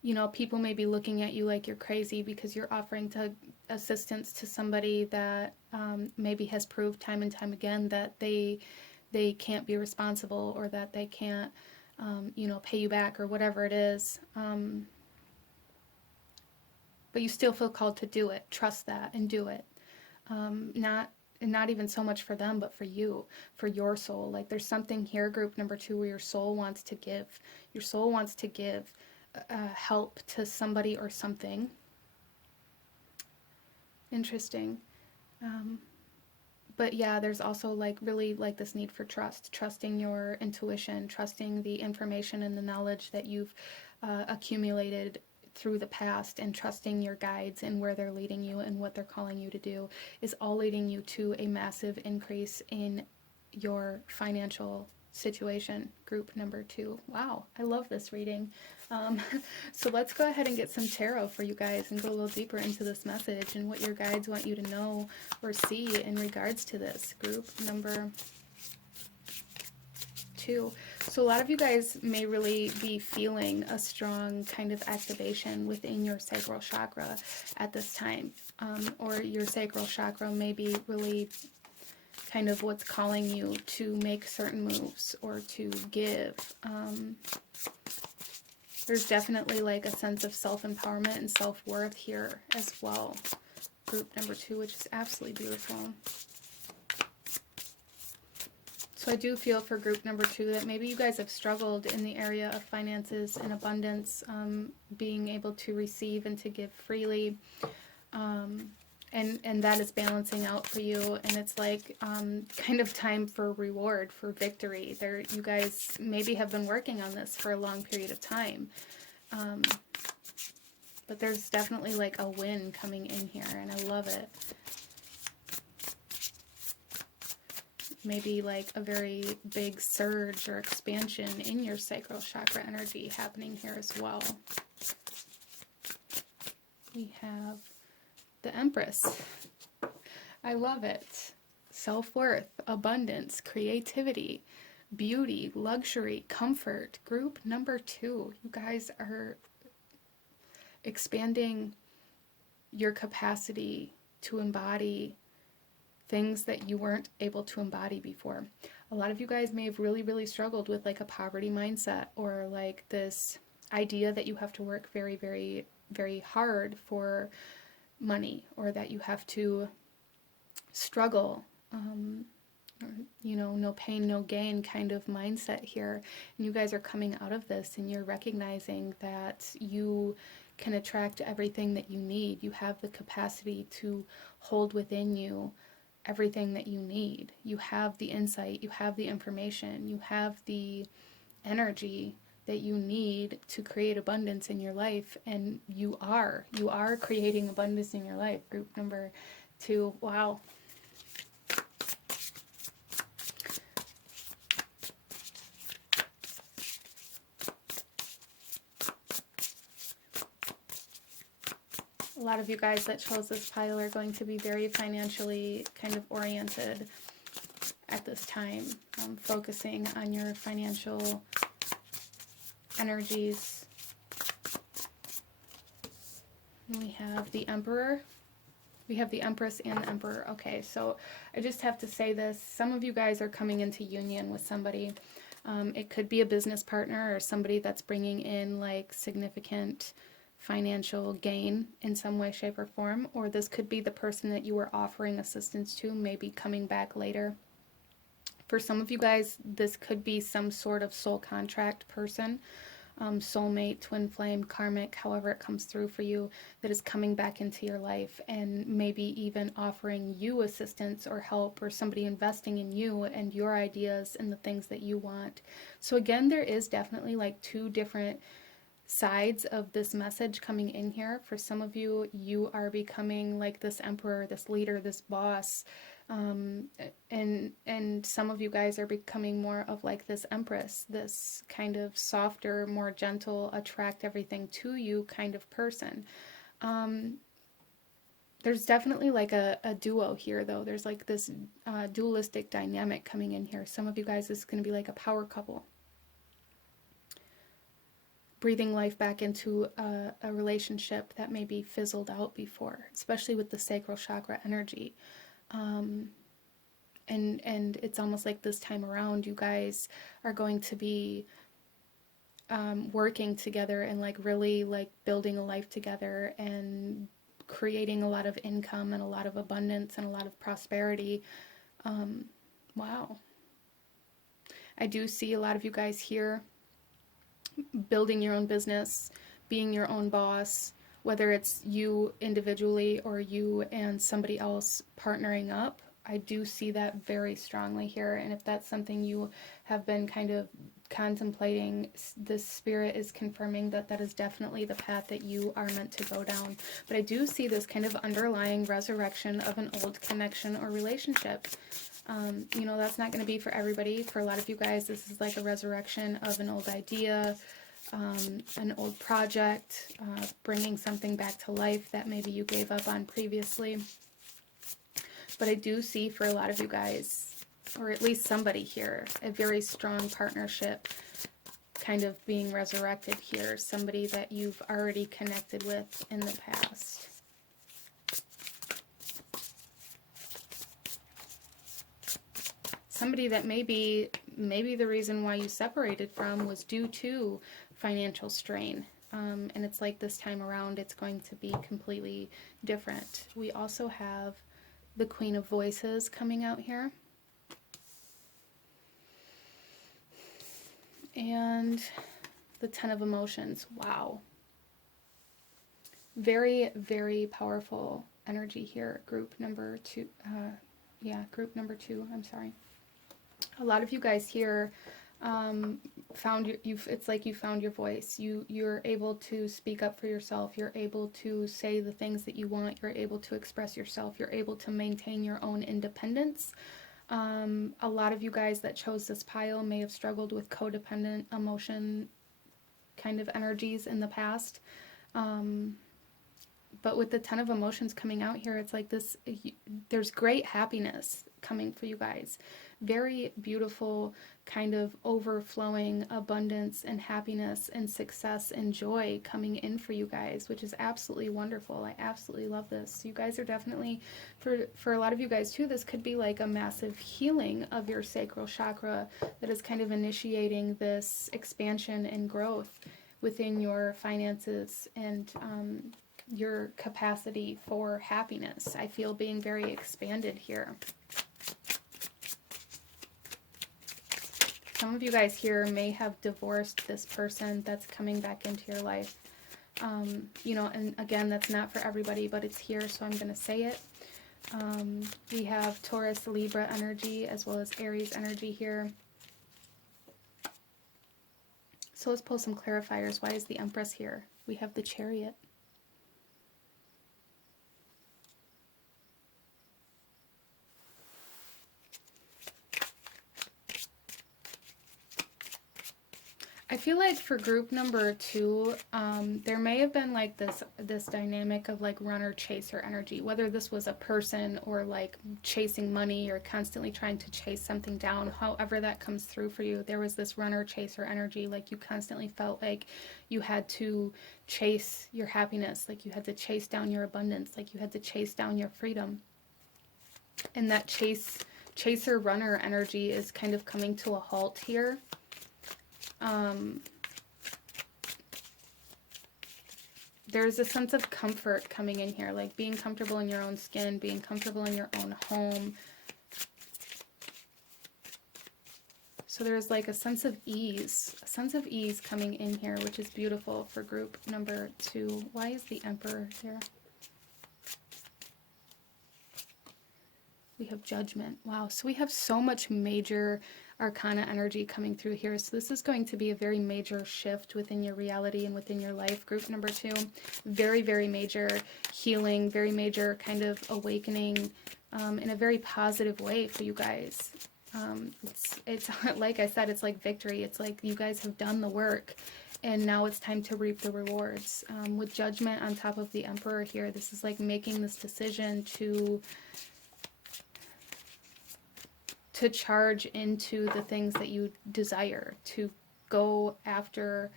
you know, people may be looking at you like you're crazy because you're offering to assistance to somebody that maybe has proved time and time again that they can't be responsible, or that they can't, you know, pay you back or whatever it is. But you still feel called to do it. Trust that and do it. Not even so much for them, but for you, for your soul. Like there's something here, group number 2, where your soul wants to give. Your soul wants to give help to somebody or something. Interesting. But yeah, there's also like really like this need for trust, trusting your intuition, trusting the information and the knowledge that you've accumulated through the past, and trusting your guides and where they're leading you and what they're calling you to do is all leading you to a massive increase in your financial situation. Group number 2. Wow, I love this reading. Um, so let's go ahead and get some tarot for you guys and go a little deeper into this message and what your guides want you to know or see in regards to this. Group number 2. So a lot of you guys may really be feeling a strong kind of activation within your sacral chakra at this time. Or your sacral chakra may be really kind of what's calling you to make certain moves or to give. There's definitely like a sense of self-empowerment and self-worth here as well. Group number 2, which is absolutely beautiful. So I do feel for group number 2 that maybe you guys have struggled in the area of finances and abundance, being able to receive and to give freely. And that is balancing out for you, and it's like kind of time for reward, for victory. You guys maybe have been working on this for a long period of time, but there's definitely like a win coming in here, and I love it. Maybe like a very big surge or expansion in your sacral chakra energy happening here as well. We have the Empress. I love it. Self-worth, abundance, creativity, beauty, luxury, comfort. Group number 2. You guys are expanding your capacity to embody things that you weren't able to embody before. A lot of you guys may have really, really struggled with like a poverty mindset, or like this idea that you have to work very, very, very hard for money, or that you have to struggle, or, you know, no pain, no gain kind of mindset here. And you guys are coming out of this and you're recognizing that you can attract everything that you need. You have the capacity to hold within you everything that you need. You have the insight, you have the information, you have the energy that you need to create abundance in your life, and you are creating abundance in your life. Group number 2. Wow. A lot of you guys that chose this pile are going to be very financially kind of oriented at this time, focusing on your financial energies. And we have the Emperor. We have the Empress and the Emperor. Okay, so I just have to say this. Some of you guys are coming into union with somebody. It could be a business partner or somebody that's bringing in like significant financial gain in some way, shape, or form. Or this could be the person that you were offering assistance to, maybe coming back later. For some of you guys, this could be some sort of soul contract person, soulmate, twin flame, karmic, however it comes through for you, that is coming back into your life and maybe even offering you assistance or help, or somebody investing in you and your ideas and the things that you want. So again, there is definitely like 2 different sides of this message coming in here. For some of you, you are becoming like this emperor, this leader, this boss, and some of you guys are becoming more of like this empress, this kind of softer, more gentle, attract everything to you kind of person. There's definitely like a duo here, though. There's like this dualistic dynamic coming in here. Some of you guys, this is going to be like a power couple, breathing life back into a relationship that maybe fizzled out before, especially with the sacral chakra energy. And it's almost like this time around, you guys are going to be working together and like really like building a life together and creating a lot of income and a lot of abundance and a lot of prosperity. Wow. I do see a lot of you guys here building your own business, being your own boss, whether it's you individually or you and somebody else partnering up. I do see that very strongly here, and if that's something you have been kind of contemplating, the spirit is confirming that that is definitely the path that you are meant to go down. But I do see this kind of underlying resurrection of an old connection or relationship. You know, that's not going to be for everybody. For a lot of you guys, this is like a resurrection of an old idea, an old project, bringing something back to life that maybe you gave up on previously. But I do see for a lot of you guys, or at least somebody here, a very strong partnership kind of being resurrected here. Somebody that you've already connected with in the past. Somebody that maybe the reason why you separated from was due to financial strain. And it's like this time around, it's going to be completely different. We also have the Queen of Voices coming out here. And the Ten of Emotions. Wow. Very, very powerful energy here. Group number two. Group number 2. I'm sorry. A lot of you guys here it's like you found your voice. You're able to speak up for yourself. You're able to say the things that you want. You're able to express yourself. You're able to maintain your own independence. A lot of you guys that chose this pile may have struggled with codependent emotion kind of energies in the past. But with the Ten of Emotions coming out here, it's like this, there's great happiness coming for you guys. Very beautiful kind of overflowing abundance and happiness and success and joy coming in for you guys, which is absolutely wonderful. I absolutely love this. You guys are definitely, for a lot of you guys too, this could be like a massive healing of your sacral chakra that is kind of initiating this expansion and growth within your finances and your capacity for happiness. I feel being very expanded here. Some of you guys here may have divorced this person that's coming back into your life. You know, and again, that's not for everybody, but it's here, so I'm going to say it. We have Taurus, Libra energy, as well as Aries energy here. So let's pull some clarifiers. Why is the Empress here? We have the Chariot. I feel like for group number 2, there may have been like this dynamic of like runner chaser energy, whether this was a person or like chasing money or constantly trying to chase something down. However that comes through for you, there was this runner chaser energy, like you constantly felt like you had to chase your happiness, like you had to chase down your abundance, like you had to chase down your freedom. And that chaser runner energy is kind of coming to a halt here. There's a sense of comfort coming in here, like being comfortable in your own skin, being comfortable in your own home. So there's like a sense of ease coming in here, which is beautiful for group number 2. Why is the Emperor there? We have Judgment. Wow, so we have so much major Arcana energy coming through here. So this is going to be a very major shift within your reality and within your life. Group number 2, very, very major healing, very major kind of awakening in a very positive way for you guys. It's like I said, it's like victory. It's like you guys have done the work and now it's time to reap the rewards. With Judgment on top of the Emperor here, this is like making this decision to charge into the things that you desire, to go after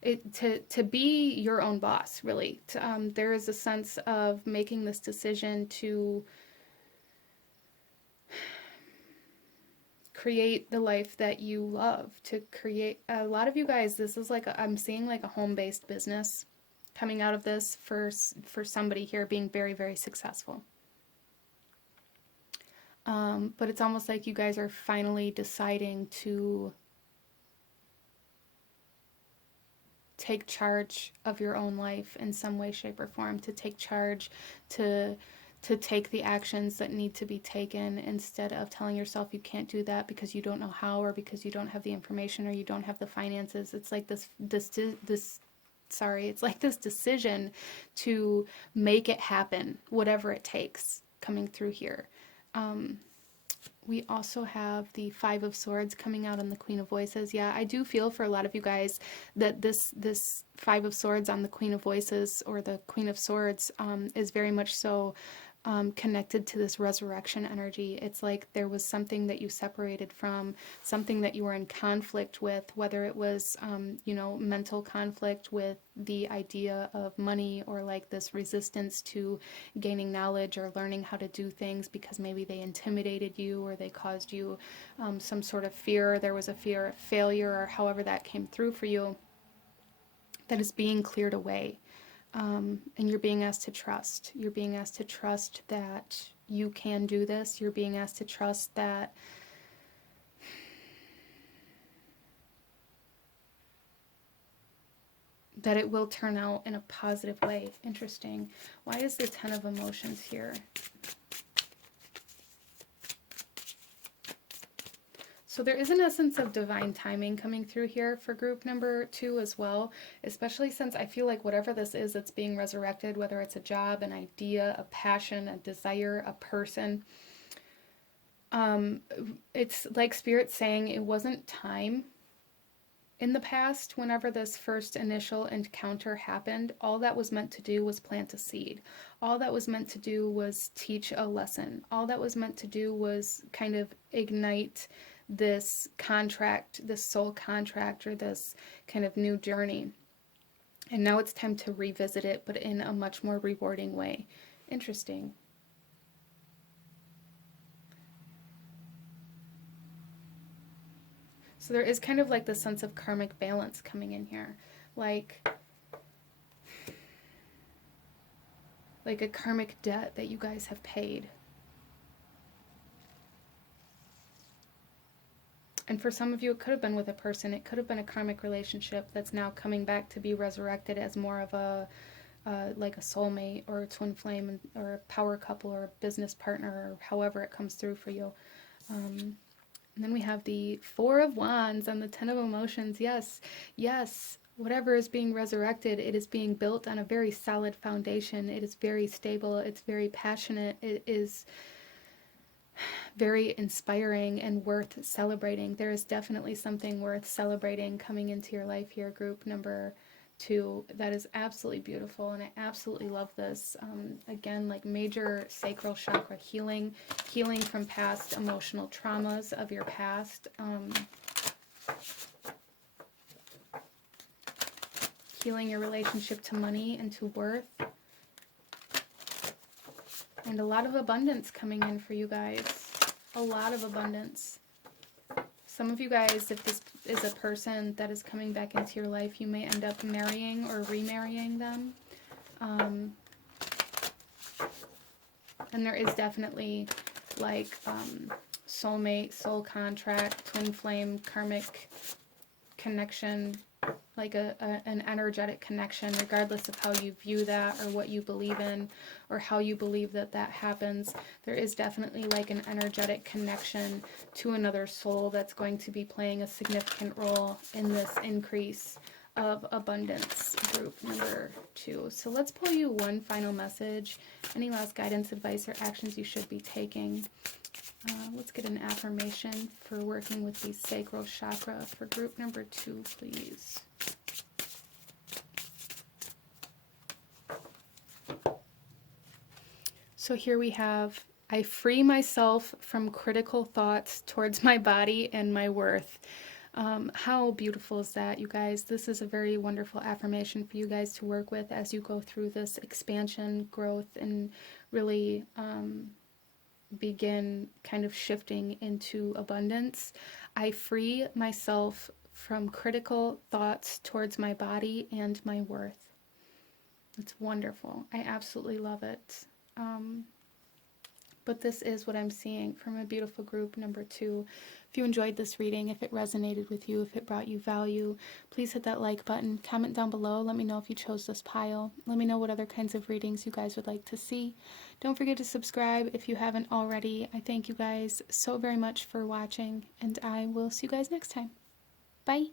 it, to be your own boss, really. There is a sense of making this decision to create the life that you love, to create. A lot of you guys, this is like I'm seeing like a home-based business coming out of this for somebody here being very, very successful. But it's almost like you guys are finally deciding to take charge of your own life in some way, shape, or form, to take charge, to take the actions that need to be taken, instead of telling yourself you can't do that because you don't know how, or because you don't have the information, or you don't have the finances. It's like it's like this decision to make it happen, whatever it takes, coming through here. We also have the Five of Swords coming out on the Queen of Voices. Yeah, I do feel for a lot of you guys that this Five of Swords on the Queen of Voices, or the Queen of Swords, is very much so connected to this resurrection energy. It's like there was something that you separated from, something that you were in conflict with, whether it was, mental conflict with the idea of money, or like this resistance to gaining knowledge or learning how to do things because maybe they intimidated you, or they caused you some sort of fear. There was a fear of failure, or however that came through for you, that is being cleared away. And you're being asked to trust. You're being asked to trust that you can do this. You're being asked to trust that it will turn out in a positive way. Interesting. Why is the Ten of Emotions here? So there is an essence of divine timing coming through here for group number 2 as well, especially since I feel like whatever this is that's being resurrected, whether it's a job, an idea, a passion, a desire, a person, it's like Spirit saying it wasn't time in the past. Whenever this first initial encounter happened, all that was meant to do was plant a seed. All that was meant to do was teach a lesson. All that was meant to do was kind of ignite this contract, this soul contract, or this kind of new journey. And now it's time to revisit it, but in a much more rewarding way. Interesting. So there is kind of like the sense of karmic balance coming in here. Like a karmic debt that you guys have paid. And for some of you, it could have been with a person. It could have been a karmic relationship that's now coming back to be resurrected as more of a, like a soulmate, or a twin flame, or a power couple, or a business partner, or however it comes through for you. And then we have the Four of Wands and the Ten of Emotions. Yes, yes. Whatever is being resurrected, it is being built on a very solid foundation. It is very stable. It's very passionate. It is very inspiring and worth celebrating. There is definitely something worth celebrating coming into your life here, group number 2. That is absolutely beautiful, and I absolutely love this. Again, like major sacral chakra healing from past emotional traumas of your past. Healing your relationship to money and to worth. And a lot of abundance coming in for you guys. A lot of abundance. Some of you guys, if this is a person that is coming back into your life, you may end up marrying or remarrying them. And there is definitely like soulmate, soul contract, twin flame, karmic connection, like an energetic connection, regardless of how you view that, or what you believe in, or how you believe that happens. There is definitely like an energetic connection to another soul that's going to be playing a significant role in this increase of abundance, group number 2. So let's pull you one final message. Any last guidance, advice, or actions you should be taking. Let's get an affirmation for working with the sacral chakra for group number 2, please. So here we have, I free myself from critical thoughts towards my body and my worth. How beautiful is that, you guys? This is a very wonderful affirmation for you guys to work with as you go through this expansion, growth, and really begin kind of shifting into abundance. I free myself from critical thoughts towards my body and my worth. It's wonderful. I absolutely love it. but this is what I'm seeing from a beautiful group number 2. If you enjoyed this reading, if it resonated with you, if it brought you value, please hit that like button. Comment down below. Let me know if you chose this pile. Let me know what other kinds of readings you guys would like to see. Don't forget to subscribe if you haven't already. I thank you guys so very much for watching, and I will see you guys next time. Bye.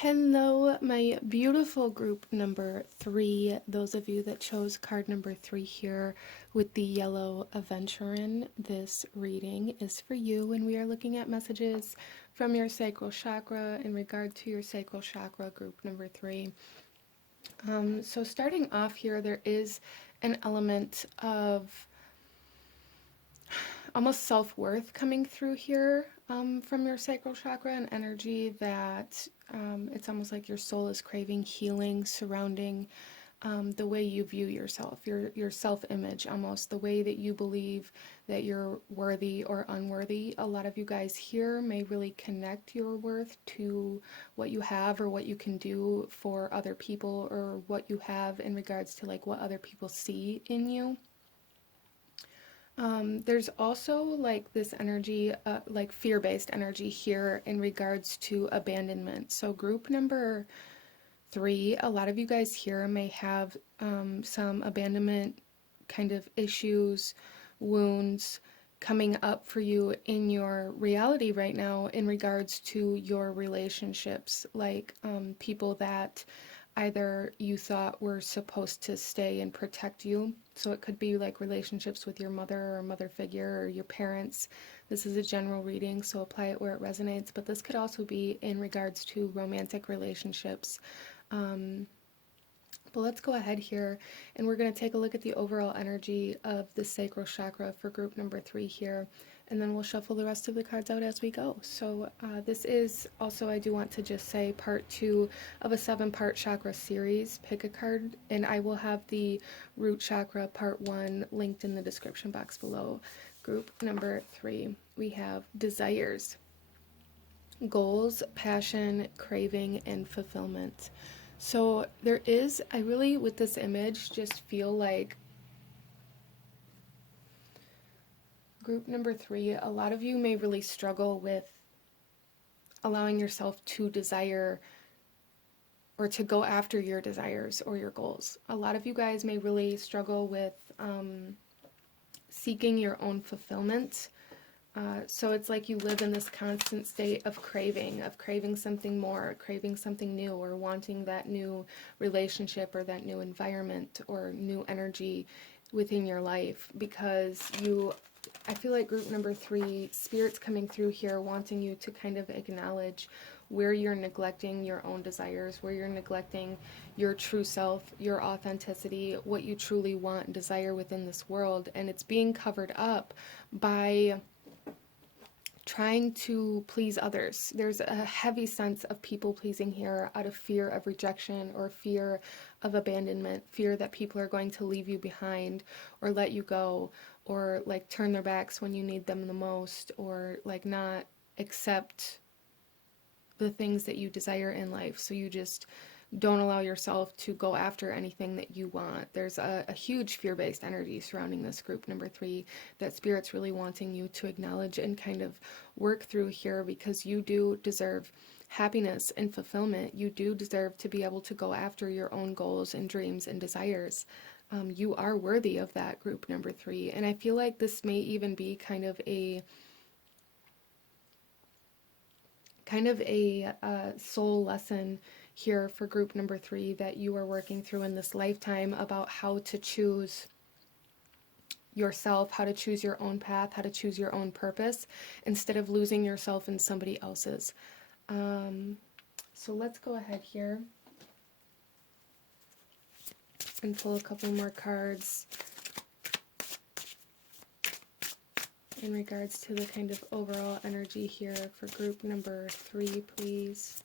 Hello, my beautiful group number 3. Those of you that chose card number 3 here with the yellow aventurine, this reading is for you, and we are looking at messages from your sacral chakra in regard to your sacral chakra, group number 3. So starting off here, there is an element of almost self-worth coming through here from your sacral chakra, and energy that it's almost like your soul is craving healing surrounding the way you view yourself, your self-image, almost the way that you believe that you're worthy or unworthy. A lot of you guys here may really connect your worth to what you have or what you can do for other people, or what you have in regards to like what other people see in you. There's also like this energy, like fear-based energy here in regards to abandonment. So group number 3, a lot of you guys here may have some abandonment kind of issues, wounds coming up for you in your reality right now in regards to your relationships, like people that either you thought were supposed to stay and protect you. So it could be like relationships with your mother or mother figure or your parents. This is a general reading, so apply it where it resonates, but this could also be in regards to romantic relationships. But let's go ahead here, and we're going to take a look at the overall energy of the sacral chakra for group number 3 here, and then we'll shuffle the rest of the cards out as we go. So this is also, I do want to just say, part 2 of a 7-part chakra series. Pick a card, and I will have the root chakra part 1 linked in the description box below. Group number 3, we have desires, goals, passion, craving, and fulfillment. So there is, I really, with this image, just feel like group number 3, a lot of you may really struggle with allowing yourself to desire or to go after your desires or your goals. A lot of you guys may really struggle with seeking your own fulfillment. So it's like you live in this constant state of craving something more, craving something new, or wanting that new relationship or that new environment or new energy within your life, because I feel like group number 3, Spirit's coming through here wanting you to kind of acknowledge where you're neglecting your own desires, where you're neglecting your true self, your authenticity, what you truly want and desire within this world, and it's being covered up by trying to please others. There's a heavy sense of people pleasing here out of fear of rejection or fear of abandonment, fear that people are going to leave you behind or let you go, or like turn their backs when you need them the most, or like not accept the things that you desire in life. So you just don't allow yourself to go after anything that you want. There's a huge fear-based energy surrounding this group number 3 that Spirit's really wanting you to acknowledge and kind of work through here, because you do deserve happiness and fulfillment. You do deserve to be able to go after your own goals and dreams and desires. You are worthy of that, group number 3. And I feel like this may even be kind of a soul lesson here for group number 3 that you are working through in this lifetime, about how to choose yourself, how to choose your own path, how to choose your own purpose, instead of losing yourself in somebody else's. So let's go ahead here and pull a couple more cards in regards to the kind of overall energy here for group number 3, please.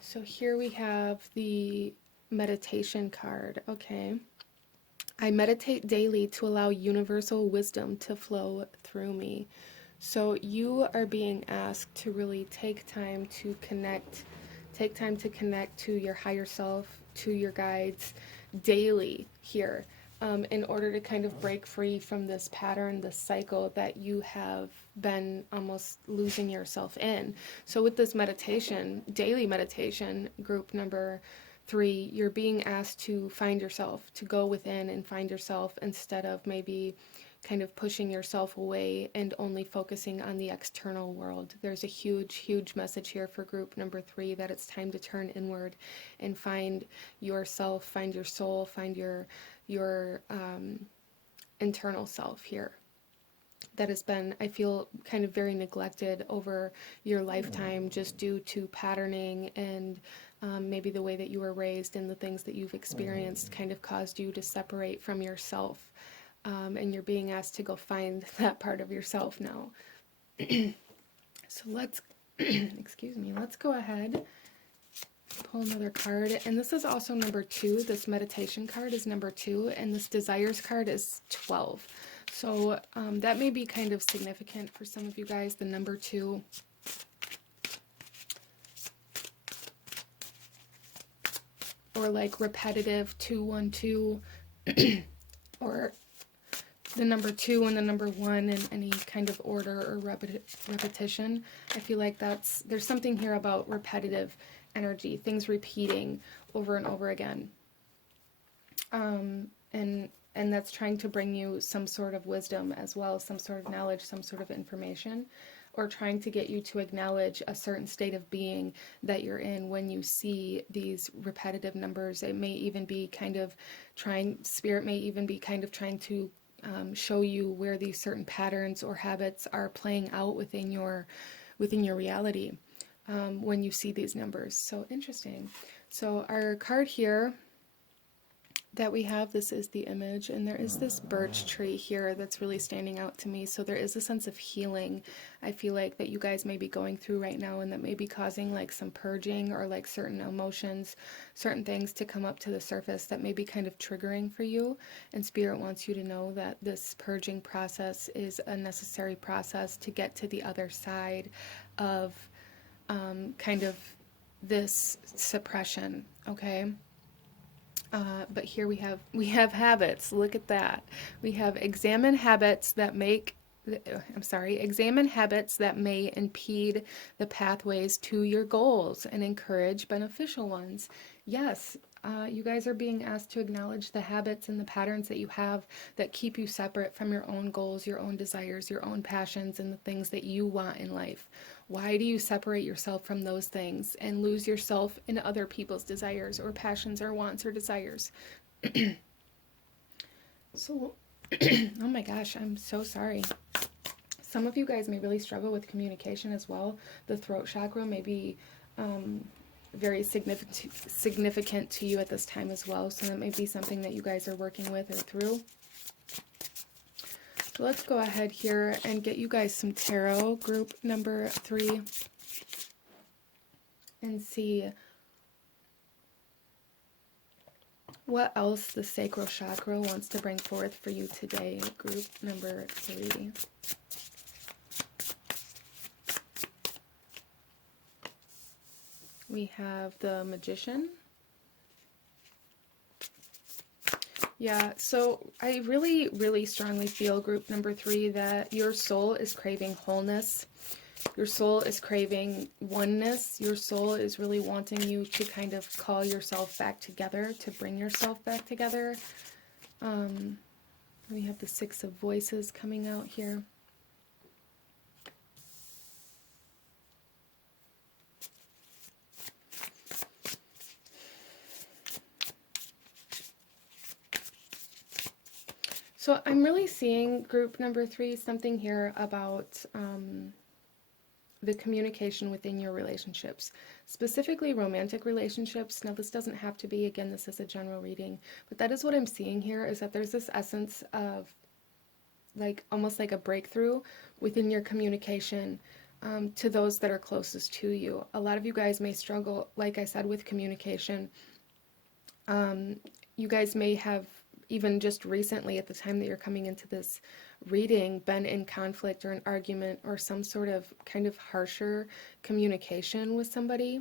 So here we have the meditation card. Okay. I meditate daily to allow universal wisdom to flow through me. So you are being asked to really take time to connect to your higher self, to your guides daily here, in order to kind of break free from this pattern, this cycle that you have been almost losing yourself in. So with this meditation, daily meditation, group number 3, you're being asked to find yourself, to go within and find yourself, instead of maybe kind of pushing yourself away and only focusing on the external world. There's a huge message here for group number 3, that it's time to turn inward and find yourself, find your soul, find your internal self here. That has been, I feel, kind of very neglected over your lifetime, just due to patterning and maybe the way that you were raised and the things that you've experienced kind of caused you to separate from yourself. And you're being asked to go find that part of yourself now. So let's, excuse me, let's go ahead, pull another card. And this is also number 2. This meditation card is number 2, and this desires card is 12. So that may be kind of significant for some of you guys, the number 2. Or like repetitive 212, or the number 2 and the number 1 in any kind of order or repetition. I feel like there's something here about repetitive energy, things repeating over and over again. And that's trying to bring you some sort of wisdom as well, some sort of knowledge, some sort of information, or trying to get you to acknowledge a certain state of being that you're in when you see these repetitive numbers. It may even be kind of Spirit may even be kind of trying to show you where these certain patterns or habits are playing out within your reality when you see these numbers. So interesting. So our card here that we have, this is the image, and there is this birch tree here that's really standing out to me. So there is a sense of healing, I feel like, that you guys may be going through right now, and that may be causing like some purging, or like certain emotions, certain things to come up to the surface that may be kind of triggering for you. And Spirit wants you to know that this purging process is a necessary process to get to the other side of kind of this suppression, okay? But here we have habits. Look at that. We have examine habits that may impede the pathways to your goals and encourage beneficial ones. Yes, you guys are being asked to acknowledge the habits and the patterns that you have that keep you separate from your own goals, your own desires, your own passions, and the things that you want in life. Why do you separate yourself from those things and lose yourself in other people's desires or passions or wants or desires? So, oh my gosh, I'm so sorry. Some of you guys may really struggle with communication as well. The throat chakra may be very significant to you at this time as well. So that may be something that you guys are working with or through. So let's go ahead here and get you guys some tarot, group number 3, and see what else the sacral chakra wants to bring forth for you today, group number 3. We have the Magician. Yeah, so I really strongly feel, group number 3, that your soul is craving wholeness. Your soul is craving oneness. Your soul is really wanting you to kind of call yourself back together, to bring yourself back together. We have the 6 of Voices coming out here. So I'm really seeing, group number 3, something here about the communication within your relationships, specifically romantic relationships. Now, this doesn't have to be, again, this is a general reading, but that is what I'm seeing here, is that there's this essence of like almost like a breakthrough within your communication to those that are closest to you. A lot of you guys may struggle, like I said, with communication. You guys may have, even just recently at the time that you're coming into this reading, been in conflict or an argument or some sort of kind of harsher communication with somebody.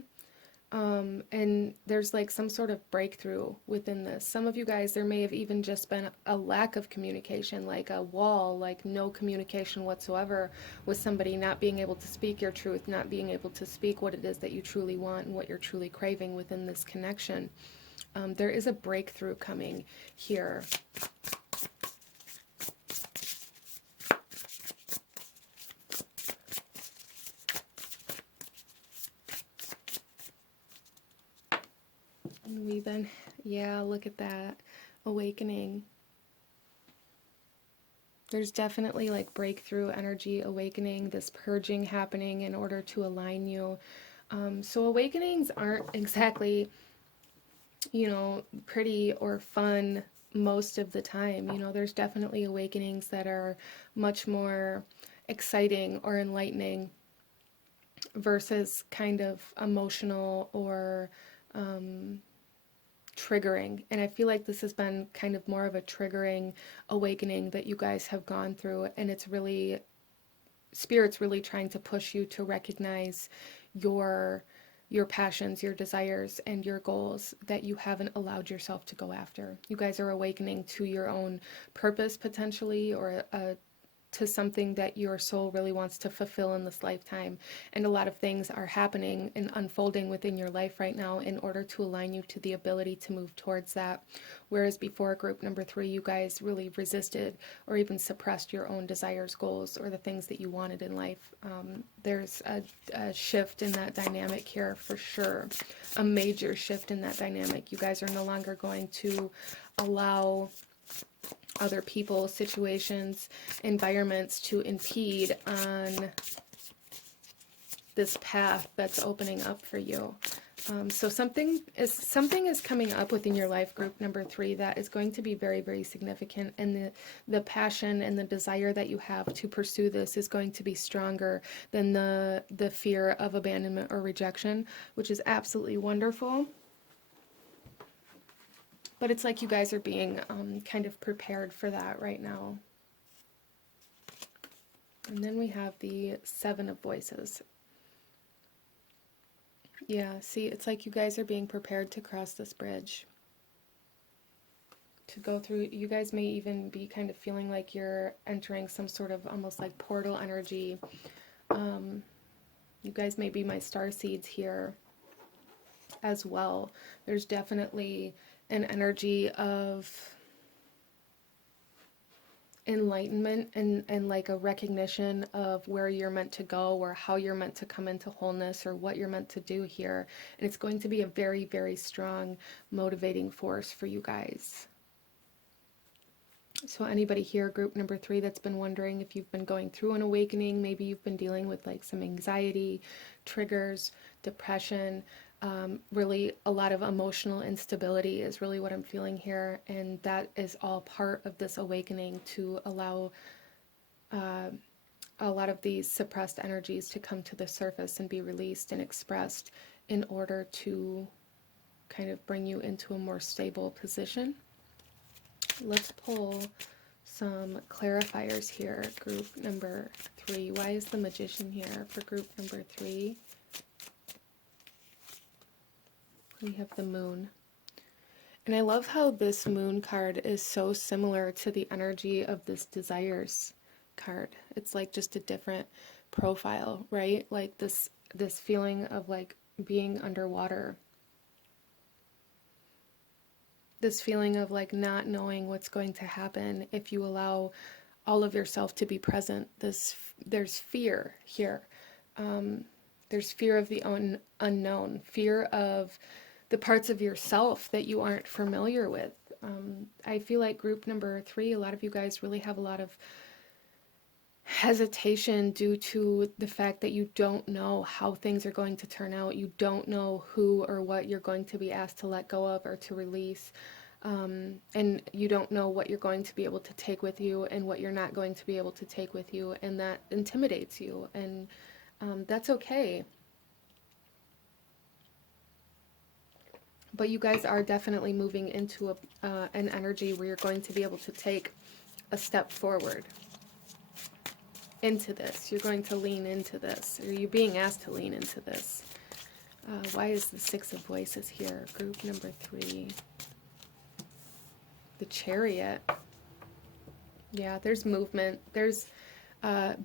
And there's like some sort of breakthrough within this. Some of you guys, there may have even just been a lack of communication, like a wall, like no communication whatsoever with somebody, not being able to speak your truth, not being able to speak what it is that you truly want and what you're truly craving within this connection. There is a breakthrough coming here. And we then, yeah, look at that, awakening. There's definitely like breakthrough energy, awakening, this purging happening in order to align you. So awakenings aren't exactly, you know, pretty or fun most of the time. You know, there's definitely awakenings that are much more exciting or enlightening versus kind of emotional or triggering. And I feel like this has been kind of more of a triggering awakening that you guys have gone through, and it's really, Spirit's really trying to push you to recognize your passions, your desires, and your goals that you haven't allowed yourself to go after. You guys are awakening to your own purpose potentially, or to something that your soul really wants to fulfill in this lifetime. And a lot of things are happening and unfolding within your life right now in order to align you to the ability to move towards that. Whereas before group number 3, you guys really resisted or even suppressed your own desires, goals, or the things that you wanted in life. There's a shift in that dynamic here for sure. A major shift in that dynamic. You guys are no longer going to allow other people, situations, environments to impede on this path that's opening up for you. So something is coming up within your life, group number 3, that is going to be very, very significant, and the passion and the desire that you have to pursue this is going to be stronger than the fear of abandonment or rejection, which is absolutely wonderful. But it's like you guys are being kind of prepared for that right now. And then we have the 7 of Voices. Yeah, see, it's like you guys are being prepared to cross this bridge. To go through, you guys may even be kind of feeling like you're entering some sort of almost like portal energy. You guys may be my star seeds here as well. There's definitely an energy of enlightenment and like a recognition of where you're meant to go, or how you're meant to come into wholeness, or what you're meant to do here. And it's going to be a very, very strong motivating force for you guys. So anybody here, group number 3, that's been wondering if you've been going through an awakening, maybe you've been dealing with like some anxiety, triggers, depression, really a lot of emotional instability is really what I'm feeling here. And that is all part of this awakening to allow a lot of these suppressed energies to come to the surface and be released and expressed in order to kind of bring you into a more stable position. Let's pull some clarifiers here, group number 3. Why is the Magician here for group number 3? We have the Moon. And I love how this Moon card is so similar to the energy of this Desires card. It's like just a different profile, right? Like this feeling of like being underwater. This feeling of like not knowing what's going to happen if you allow all of yourself to be present. There's fear here. There's fear of the unknown, fear of the parts of yourself that you aren't familiar with. I feel like group number 3, a lot of you guys really have a lot of hesitation due to the fact that you don't know how things are going to turn out. You don't know who or what you're going to be asked to let go of or to release. And you don't know what you're going to be able to take with you and what you're not going to be able to take with you. And that intimidates you. And that's okay. But you guys are definitely moving into an energy where you're going to be able to take a step forward into this. You're going to lean into this, or you're being asked to lean into this. Why is the Six of Voices here? Group number 3. The Chariot. Yeah, there's movement. There's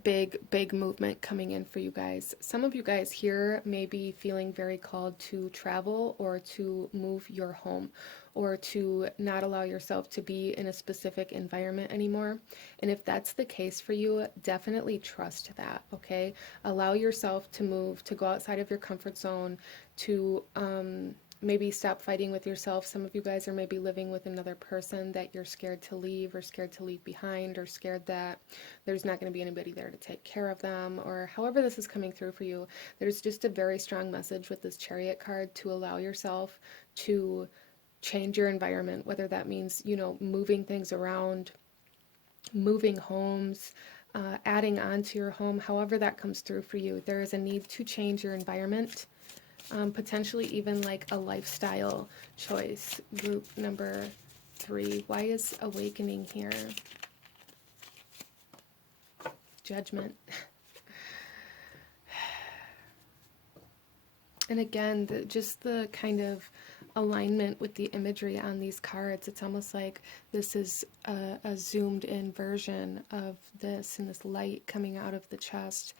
big movement coming in for you guys. Some of you guys here may be feeling very called to travel or to move your home or to not allow yourself to be in a specific environment anymore. And if that's the case for you, definitely trust that, okay? Allow yourself to move, to go outside of your comfort zone, to maybe stop fighting with yourself. Some of you guys are maybe living with another person that you're scared to leave or scared to leave behind or scared that there's not going to be anybody there to take care of them, or however this is coming through for you. There's just a very strong message with this Chariot card to allow yourself to change your environment, whether that means, you know, moving things around, moving homes, adding on to your home, however that comes through for you. There is a need to change your environment. Potentially even like a lifestyle choice. Group number 3. Why is awakening here? Judgment. And again, just the kind of alignment with the imagery on these cards, it's almost like this is a zoomed in version of this, and this light coming out of the chest.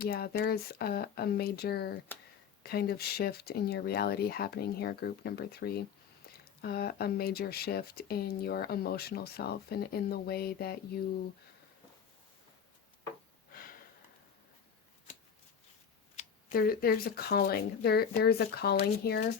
Yeah, there's a major kind of shift in your reality happening here, group number 3. A major shift in your emotional self and in the way that you there's a calling. There's a calling here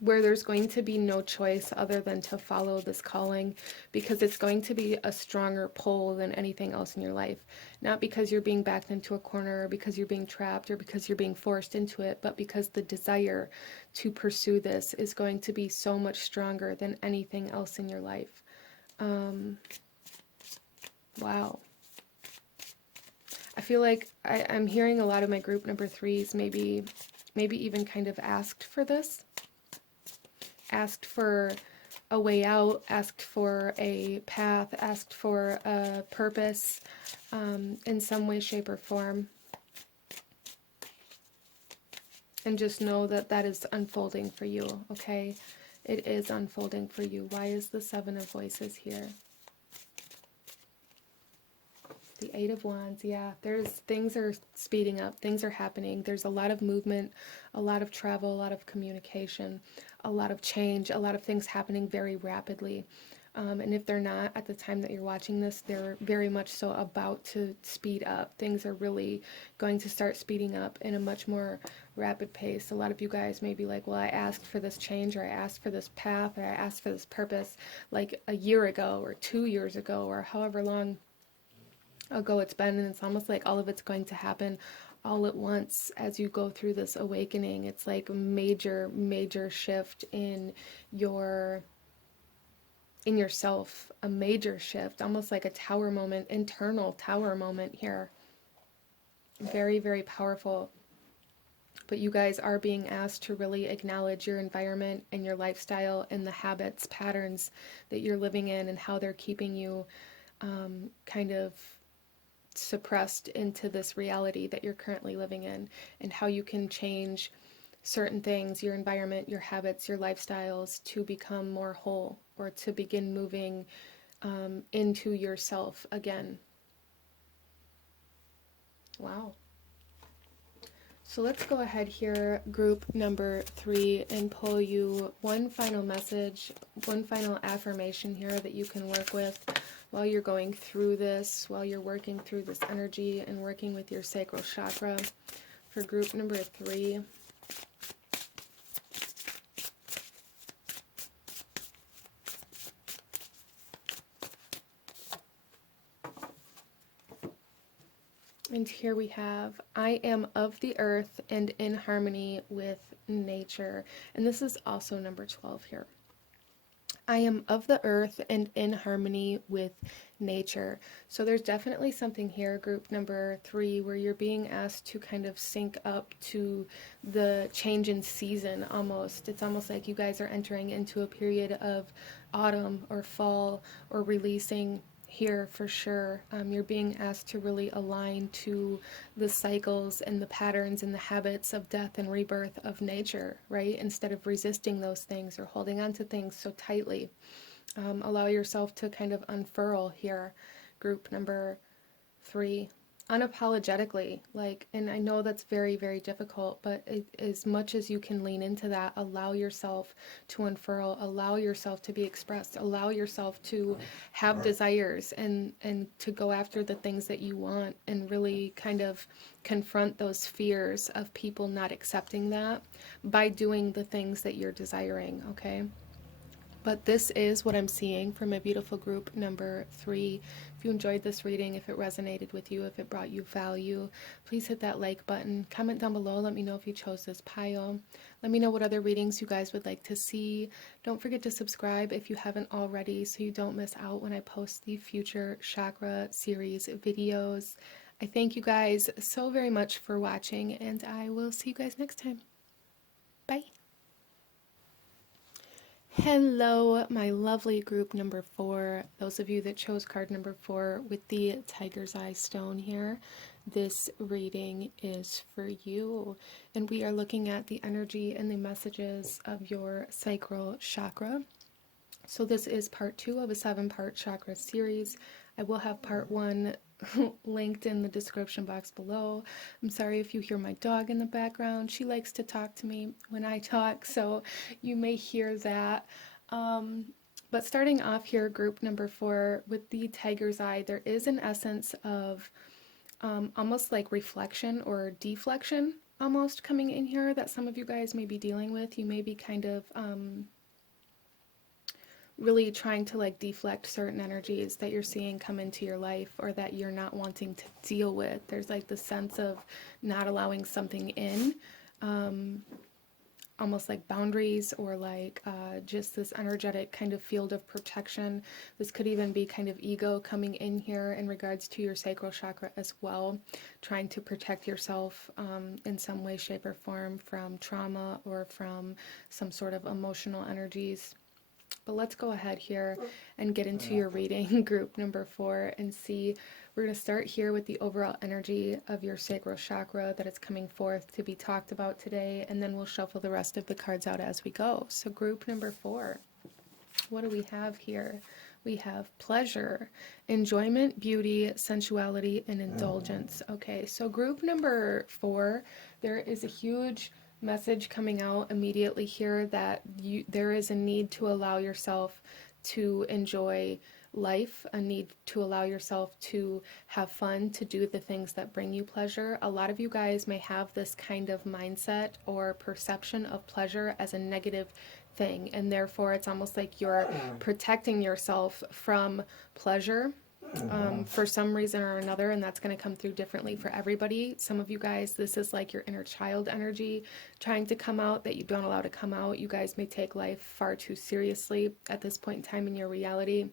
where there's going to be no choice other than to follow this calling, because it's going to be a stronger pull than anything else in your life. Not because you're being backed into a corner, or because you're being trapped, or because you're being forced into it, but because the desire to pursue this is going to be so much stronger than anything else in your life. Wow. I feel like I'm hearing a lot of my group number 3s maybe even kind of asked for this. Asked for a way out, asked for a path, asked for a purpose in some way, shape, or form. And just know that that is unfolding for you, okay? It is unfolding for you. Why is the Seven of Voices here? The Eight of Wands, yeah. Things are speeding up. Things are happening. There's a lot of movement, a lot of travel, a lot of communication, a lot of change, a lot of things happening very rapidly. And if they're not at the time that you're watching this, they're very much so about to speed up. Things are really going to start speeding up in a much more rapid pace. A lot of you guys may be like, well, I asked for this change, or I asked for this path, or I asked for this purpose like a year ago or 2 years ago, or however long ago it's been, and it's almost like all of it's going to happen all at once as you go through this awakening. It's like a major shift in yourself, a major shift, almost like a tower moment, internal tower moment here. Very powerful. But you guys are being asked to really acknowledge your environment and your lifestyle and the habits, patterns that you're living in, and how they're keeping you kind of suppressed into this reality that you're currently living in, and how you can change certain things, your environment, your habits, your lifestyles, to become more whole, or to begin moving into yourself again. Wow. So let's go ahead here, group number 3, and pull you one final message, one final affirmation here that you can work with while you're going through this, while you're working through this energy and working with your sacral chakra. For group number 3, and here we have, I am of the earth and in harmony with nature. And this is also number 12 here. I am of the earth and in harmony with nature. So there's definitely something here, group number 3, where you're being asked to kind of sync up to the change in season almost. It's almost like you guys are entering into a period of autumn or fall, or releasing here for sure. You're being asked to really align to the cycles and the patterns and the habits of death and rebirth of nature, right? Instead of resisting those things or holding on to things so tightly. Allow yourself to kind of unfurl here. Group number 3, unapologetically, like, and I know that's very, very difficult, but as much as you can lean into that, allow yourself to unfurl, allow yourself to be expressed, allow yourself to have desires and to go after the things that you want, and really kind of confront those fears of people not accepting that by doing the things that you're desiring, okay? But this is what I'm seeing for my beautiful group number 3. If you enjoyed this reading, if it resonated with you, if it brought you value, please hit that like button. Comment down below. Let me know if you chose this pile. Let me know what other readings you guys would like to see. Don't forget to subscribe if you haven't already so you don't miss out when I post the future chakra series videos. I thank you guys so very much for watching, and I will see you guys next time. Bye. Hello, my lovely group number 4. Those of you that chose card number 4 with the tiger's eye stone here, this reading is for you. And we are looking at the energy and the messages of your sacral chakra. So this is part 2 of a 7-part chakra series. I will have part 1 linked in the description box below. I'm sorry if you hear my dog in the background. She likes to talk to me when I talk, so you may hear that. But starting off here, group number 4, with the tiger's eye, there is an essence of almost like reflection or deflection almost coming in here that some of you guys may be dealing with. You may be kind of really trying to like deflect certain energies that you're seeing come into your life or that you're not wanting to deal with. There's like the sense of not allowing something in, almost like boundaries, or like just this energetic kind of field of protection. This could even be kind of ego coming in here in regards to your sacral chakra as well, trying to protect yourself in some way, shape, or form from trauma or from some sort of emotional energies. But let's go ahead here and get into your reading, group number 4, and see. We're going to start here with the overall energy of your sacral chakra that is coming forth to be talked about today, and then we'll shuffle the rest of the cards out as we go. So group number 4, what do we have here? We have pleasure, enjoyment, beauty, sensuality, and indulgence. Okay, so group number 4, there is a huge message coming out immediately here that there is a need to allow yourself to enjoy life, a need to allow yourself to have fun, to do the things that bring you pleasure. A lot of you guys may have this kind of mindset or perception of pleasure as a negative thing, and therefore it's almost like you're protecting yourself from pleasure for some reason or another, and that's going to come through differently for everybody. Some of you guys, this is like your inner child energy trying to come out that you don't allow to come out. You guys may take life far too seriously at this point in time in your reality,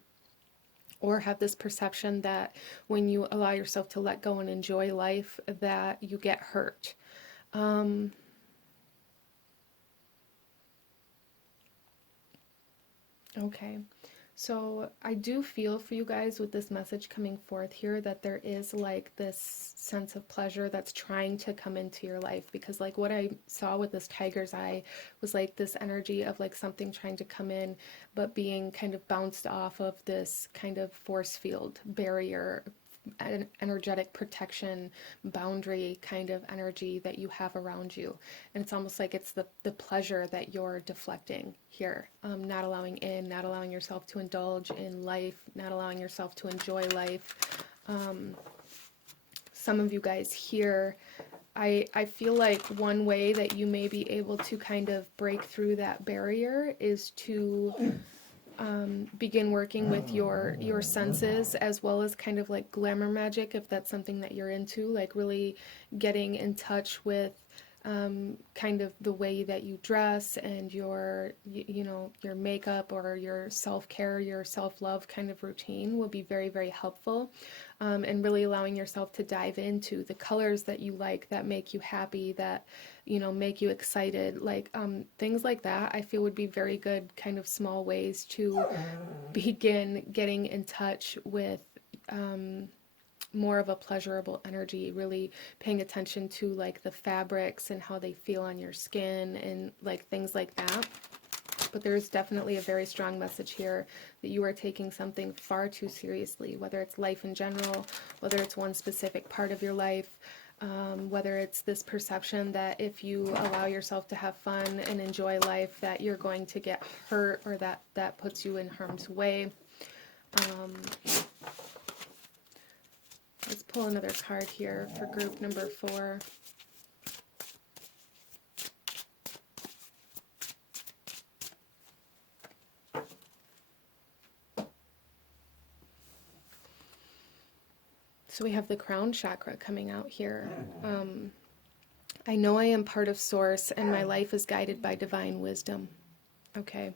or have this perception that when you allow yourself to let go and enjoy life, that you get hurt. Okay. So I do feel for you guys with this message coming forth here that there is like this sense of pleasure that's trying to come into your life, because like what I saw with this tiger's eye was like this energy of like something trying to come in but being kind of bounced off of this kind of force field barrier, an energetic protection boundary kind of energy that you have around you. And it's almost like it's the pleasure that you're deflecting here, not allowing in, not allowing yourself to indulge in life, not allowing yourself to enjoy life. Some of you guys here, I feel like one way that you may be able to kind of break through that barrier is to begin working with your senses, as well as kind of like glamour magic, if that's something that you're into, like really getting in touch with kind of the way that you dress and your your makeup or your self-care, your self-love kind of routine will be very, very helpful, and really allowing yourself to dive into the colors that you like, that make you happy, that make you excited, like things like that. I feel would be very good kind of small ways to begin getting in touch with more of a pleasurable energy, really paying attention to like the fabrics and how they feel on your skin and like things like that. But there's definitely a very strong message here that you are taking something far too seriously, whether it's life in general, whether it's one specific part of your life, whether it's this perception that if you allow yourself to have fun and enjoy life, that you're going to get hurt, or that puts you in harm's way. Let's pull another card here for group number 4. So we have the crown chakra coming out here. I know I am part of Source and my life is guided by divine wisdom. Okay.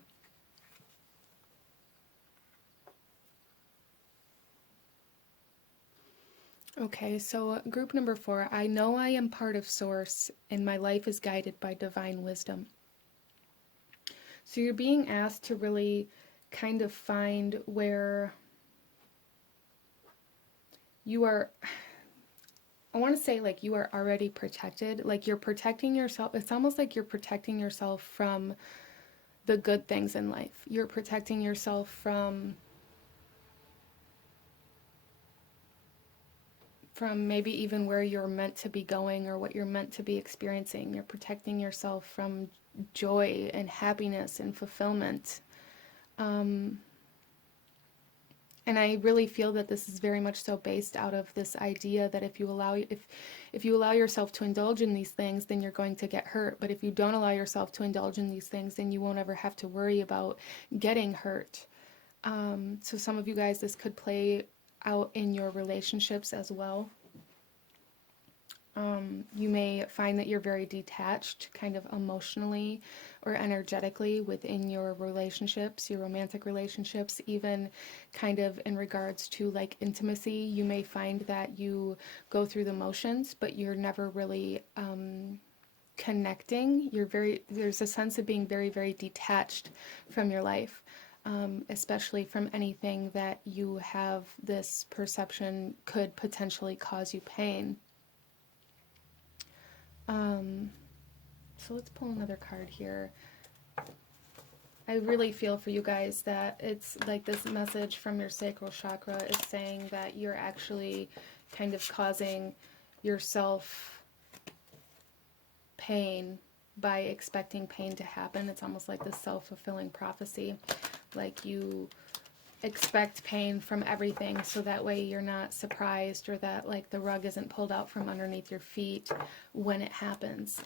Okay, so group number 4, I know I am part of Source and my life is guided by divine wisdom. So you're being asked to really kind of find where you are, I want to say like you are already protected, like you're protecting yourself. It's almost like you're protecting yourself from the good things in life. You're protecting yourself from maybe even where you're meant to be going or what you're meant to be experiencing. You're protecting yourself from joy and happiness and fulfillment. And I really feel that this is very much so based out of this idea that if you allow yourself to indulge in these things, then you're going to get hurt. But if you don't allow yourself to indulge in these things, then you won't ever have to worry about getting hurt. So some of you guys, this could play out in your relationships as well. You may find that you're very detached, kind of emotionally or energetically within your relationships, your romantic relationships, even kind of in regards to like intimacy. You may find that you go through the motions, but you're never really connecting. There's a sense of being very, very detached from your life. Especially from anything that you have this perception could potentially cause you pain. So let's pull another card here. I really feel for you guys that it's like this message from your sacral chakra is saying that you're actually kind of causing yourself pain by expecting pain to happen. It's almost like this self-fulfilling prophecy. Like you expect pain from everything so that way you're not surprised, or that like the rug isn't pulled out from underneath your feet when it happens.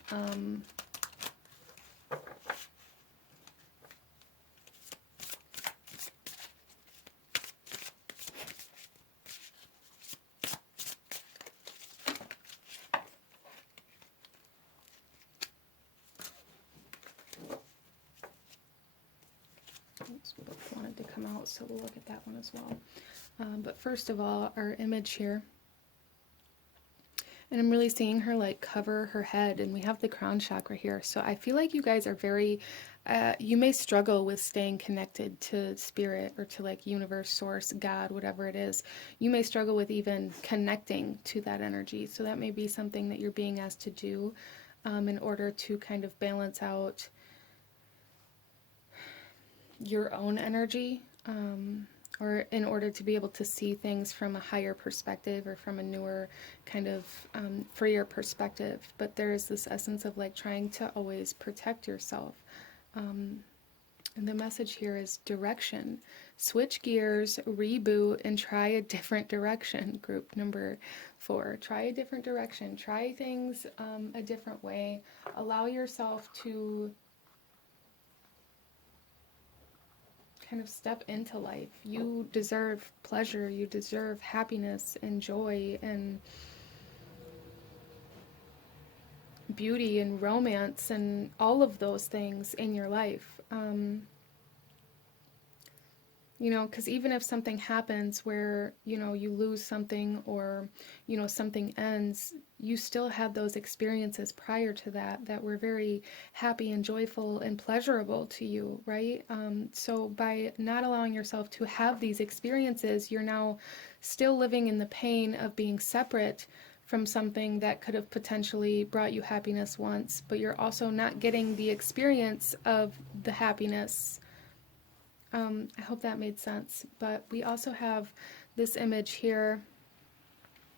Both wanted to come out, so we'll look at that one as well. But first of all, our image here, and I'm really seeing her like cover her head, and we have the crown chakra here. So I feel like you guys are very, you may struggle with staying connected to spirit or to like universe, source, God, whatever it is. You may struggle with even connecting to that energy. So that may be something that you're being asked to do in order to kind of balance out your own energy, or in order to be able to see things from a higher perspective or from a newer kind of freer perspective. But there is this essence of like trying to always protect yourself. And the message here is direction. Switch gears, reboot, and try a different direction. Group number 4. Try a different direction. Try things a different way. Allow yourself to kind of step into life. You deserve pleasure, you deserve happiness and joy and beauty and romance and all of those things in your life. because even if something happens where, you lose something or, something ends, you still had those experiences prior to that were very happy and joyful and pleasurable to you, right? So by not allowing yourself to have these experiences, you're now still living in the pain of being separate from something that could have potentially brought you happiness once, but you're also not getting the experience of the happiness. I hope that made sense. But we also have this image here,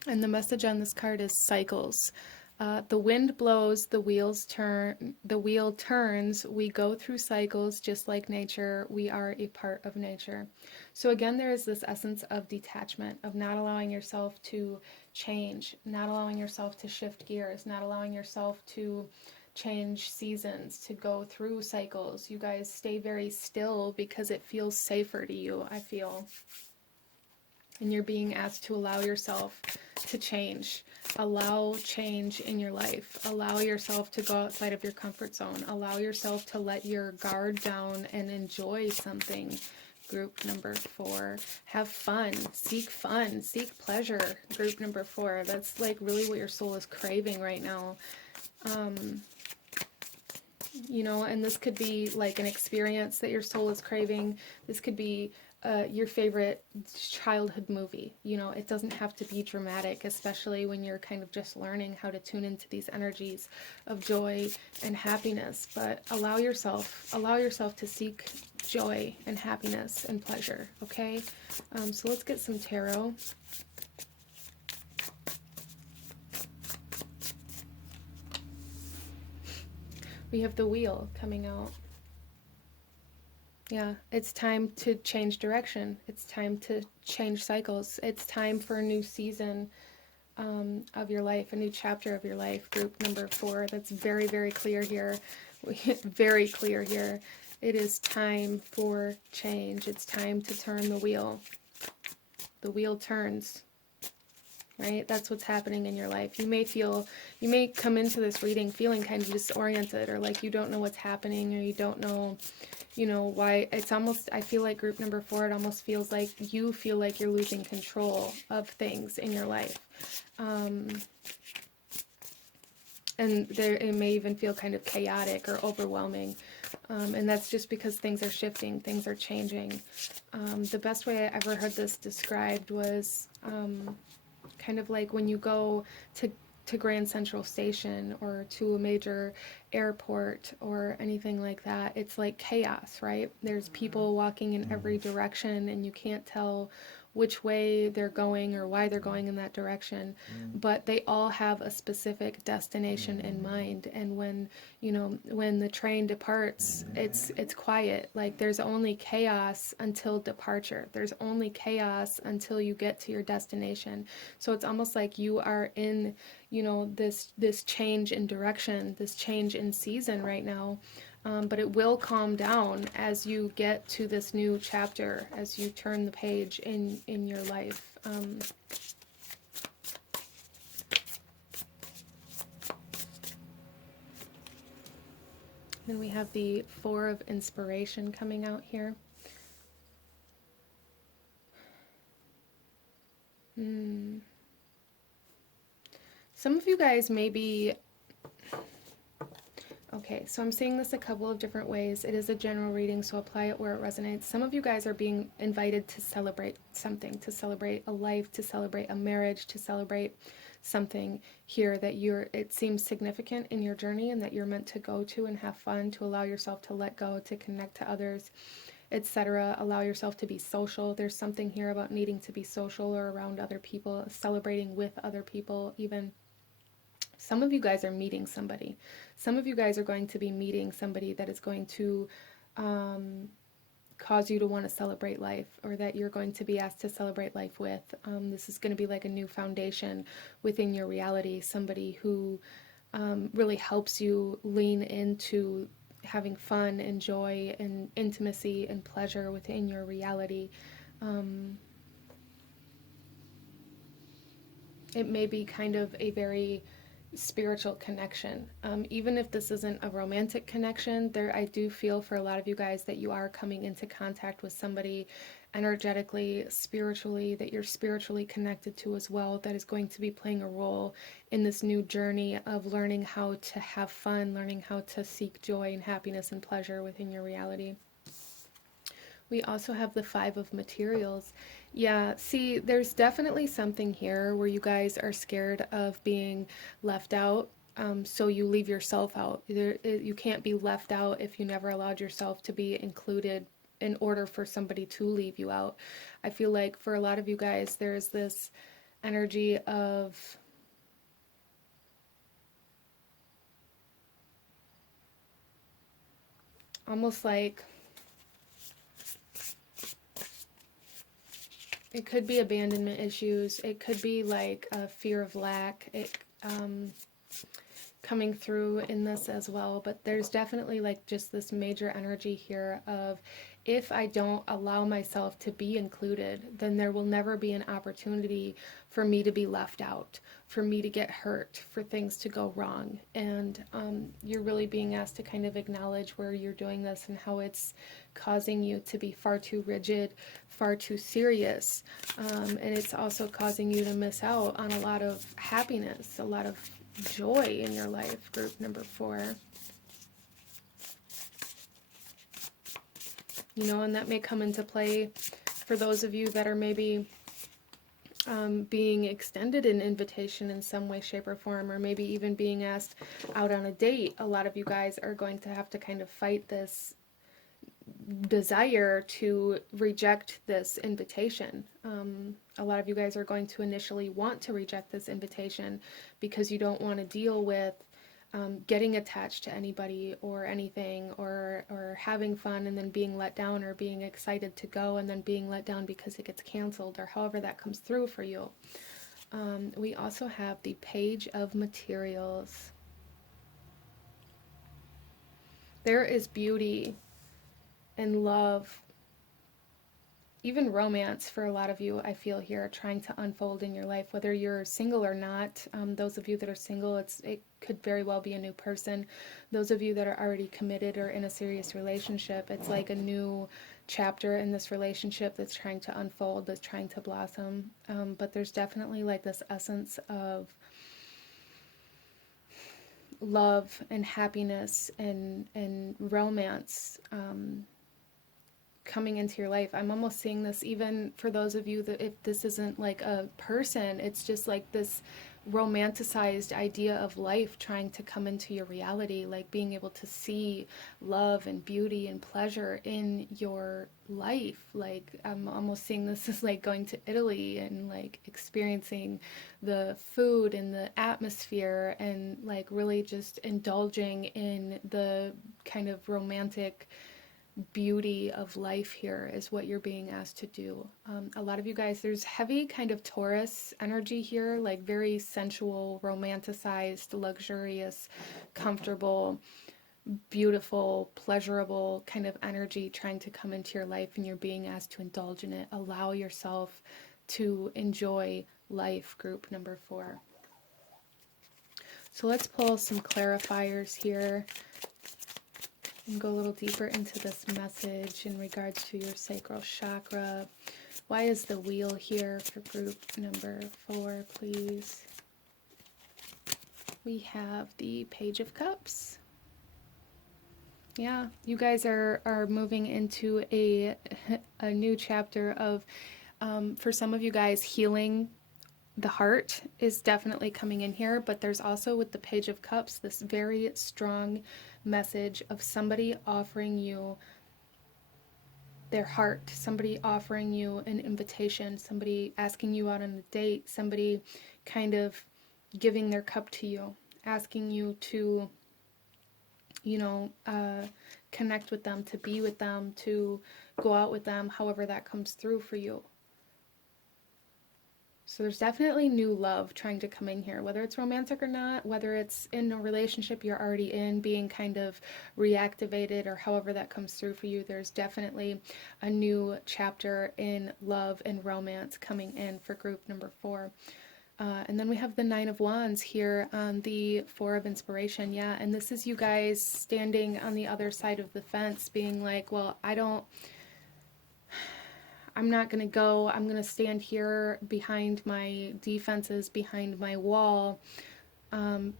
and the message on this card is cycles. The wind blows, the wheel turns. We go through cycles just like nature. We are a part of nature. So again, there is this essence of detachment, of not allowing yourself to change, not allowing yourself to shift gears, not allowing yourself to change seasons, to go through cycles. You guys stay very still because it feels safer to you, I feel. And you're being asked to allow yourself to change. Allow change in your life. Allow yourself to go outside of your comfort zone. Allow yourself to let your guard down and enjoy something. Group number 4. Have fun. Seek pleasure. Group number 4. That's like really what your soul is craving right now. And this could be like an experience that your soul is craving. This could be your favorite childhood movie. It doesn't have to be dramatic, especially when you're kind of just learning how to tune into these energies of joy and happiness. But allow yourself to seek joy and happiness and pleasure, okay? So let's get some tarot. We have the wheel coming out. Yeah, it's time to change direction. It's time to change cycles. It's time for a new season of your life, a new chapter of your life. Group number 4. That's very, very clear here. Very clear here. It is time for change. It's time to turn the wheel. The wheel turns. Right? That's what's happening in your life. You may come into this reading feeling kind of disoriented, or like you don't know what's happening, or you don't know, why. It's almost, I feel like group number 4, it almost feels like you feel like you're losing control of things in your life. And it may even feel kind of chaotic or overwhelming. And that's just because things are shifting, things are changing. The best way I ever heard this described was kind of like when you go to Grand Central Station or to a major airport or anything like that. It's like chaos, right? There's people walking in every direction and you can't tell which way they're going or why they're going in that direction, but they all have a specific destination in mind. And when the train departs, it's quiet. Like there's only chaos until departure. There's only chaos until you get to your destination. So it's almost like you are in this change in direction, this change in season right now. But it will calm down as you get to this new chapter, as you turn the page in your life. Then we have the 4 of Inspiration coming out here. Some of you guys may be... Okay, so I'm seeing this a couple of different ways. It is a general reading, so apply it where it resonates. Some of you guys are being invited to celebrate something, to celebrate a life, to celebrate a marriage, to celebrate something here that it seems significant in your journey and that you're meant to go to and have fun, to allow yourself to let go, to connect to others, etc. Allow yourself to be social. There's something here about needing to be social or around other people, celebrating with other people even. Some of you guys are meeting somebody. Some of you guys are going to be meeting somebody that is going to cause you to want to celebrate life, or that you're going to be asked to celebrate life with. This is going to be like a new foundation within your reality. Somebody who really helps you lean into having fun and joy and intimacy and pleasure within your reality. It may be kind of a very spiritual connection. Even if this isn't a romantic connection, I do feel for a lot of you guys that you are coming into contact with somebody energetically, spiritually, that you're spiritually connected to as well, that is going to be playing a role in this new journey of learning how to have fun, learning how to seek joy and happiness and pleasure within your reality. We also have the Five of Materials. Yeah, see, there's definitely something here where you guys are scared of being left out. So you leave yourself out. You can't be left out if you never allowed yourself to be included in order for somebody to leave you out. I feel like for a lot of you guys, there's this energy of almost like it could be abandonment issues. It could be like a fear of lack. It coming through in this as well. But there's definitely like just this major energy here of if I don't allow myself to be included, then there will never be an opportunity for me to be left out, for me to get hurt, for things to go wrong. And you're really being asked to kind of acknowledge where you're doing this and how it's causing you to be far too rigid, far too serious. And it's also causing you to miss out on a lot of happiness, a lot of joy in your life, group number 4. You know, and that may come into play for those of you that are maybe being extended an invitation in some way, shape, or form, or maybe even being asked out on a date. A lot of you guys are going to have to kind of fight this desire to reject this invitation. A lot of you guys are going to initially want to reject this invitation because you don't want to deal with getting attached to anybody or anything, or having fun and then being let down, or being excited to go and then being let down because it gets canceled, or however that comes through for you. We also have the Page of Materials. There is beauty and love, even romance for a lot of you, I feel here, trying to unfold in your life, whether you're single or not. Those of you that are single, it could very well be a new person. Those of you that are already committed or in a serious relationship, it's like a new chapter in this relationship that's trying to unfold, that's trying to blossom. But there's definitely like this essence of love and happiness and romance coming into your life. I'm almost seeing this even for those of you that if this isn't like a person, it's just like this romanticized idea of life trying to come into your reality, like being able to see love and beauty and pleasure in your life. Like I'm almost seeing this as like going to Italy and like experiencing the food and the atmosphere and like really just indulging in the kind of romantic beauty of life here is what you're being asked to do. A lot of you guys, there's heavy kind of Taurus energy here, like very sensual, romanticized, luxurious, comfortable, beautiful, pleasurable kind of energy trying to come into your life, and you're being asked to indulge in it. Allow yourself to enjoy life, group number 4. So let's pull some clarifiers here and go a little deeper into this message in regards to your sacral chakra. Why is the wheel here for group number 4, please? We have the Page of Cups. Yeah, you guys are moving into a new chapter of, for some of you guys, healing. The heart is definitely coming in here, but there's also with the Page of Cups this very strong message of somebody offering you their heart, somebody offering you an invitation, somebody asking you out on a date, somebody kind of giving their cup to you, asking you to, you know, connect with them, to be with them, to go out with them, however that comes through for you. So there's definitely new love trying to come in here, whether it's romantic or not, whether it's in a relationship you're already in, being kind of reactivated, or however that comes through for you. There's definitely a new chapter in love and romance coming in for group number 4. And then we have the Nine of Wands here on the 4 of Inspiration. Yeah, and this is you guys standing on the other side of the fence being like, well, I don't I'm not going to go. I'm going to stand here behind my defenses, behind my wall,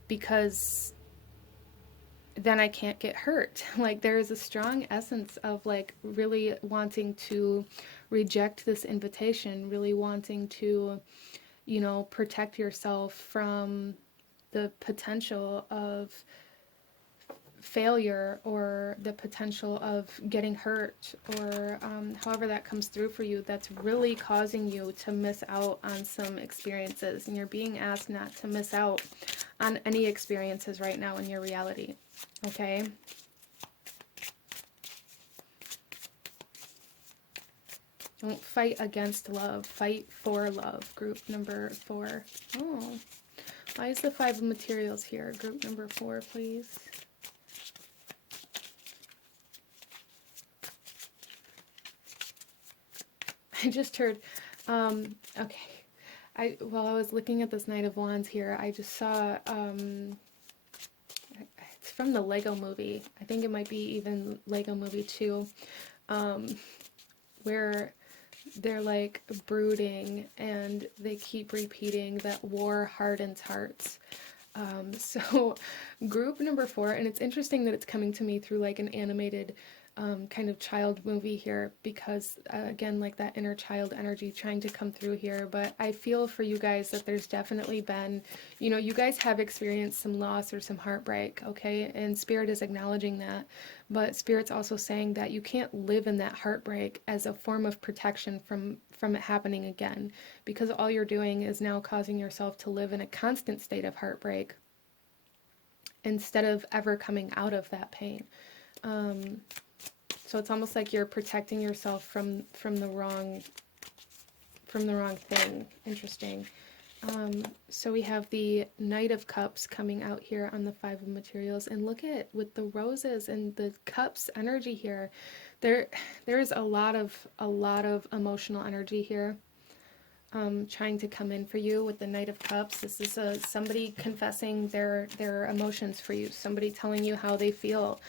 because then I can't get hurt. Like, there is a strong essence of like really wanting to reject this invitation, really wanting to, you know, protect yourself from the potential of failure or the potential of getting hurt, or however that comes through for you, that's really causing you to miss out on some experiences. And you're being asked not to miss out on any experiences right now in your reality. Okay? Don't fight against love. Fight for love. Group number 4. Oh, why is the 5 of materials here? Group number 4, please. I just heard, okay. While I was looking at this Knight of Wands here, I just saw, it's from the Lego movie. I think it might be even Lego Movie 2, where they're like brooding and they keep repeating that war hardens hearts. So group number 4, and it's interesting that it's coming to me through like an animated kind of child movie here, because again, like that inner child energy trying to come through here. But I feel for you guys that there's definitely been, you know, you guys have experienced some loss or some heartbreak, okay? And Spirit is acknowledging that, but Spirit's also saying that you can't live in that heartbreak as a form of protection from it happening again, because all you're doing is now causing yourself to live in a constant state of heartbreak instead of ever coming out of that pain. So it's almost like you're protecting yourself from the wrong thing. Interesting. So we have the Knight of Cups coming out here on the 5 of materials, and look at with the roses and the cups energy here. There is a lot of emotional energy here. Trying to come in for you with the Knight of Cups. This is somebody confessing their emotions for you. Somebody telling you how they feel.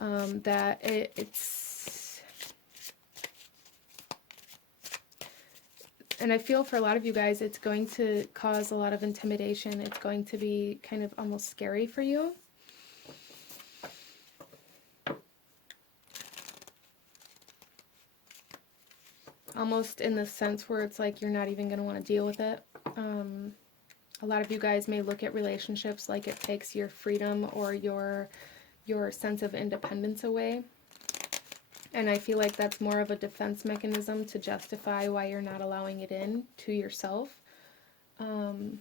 That it's... And I feel for a lot of you guys, it's going to cause a lot of intimidation. It's going to be kind of almost scary for you. Almost in the sense where it's like you're not even going to want to deal with it. A lot of you guys may look at relationships like it takes your freedom or your sense of independence away. And I feel like that's more of a defense mechanism to justify why you're not allowing it in to yourself. But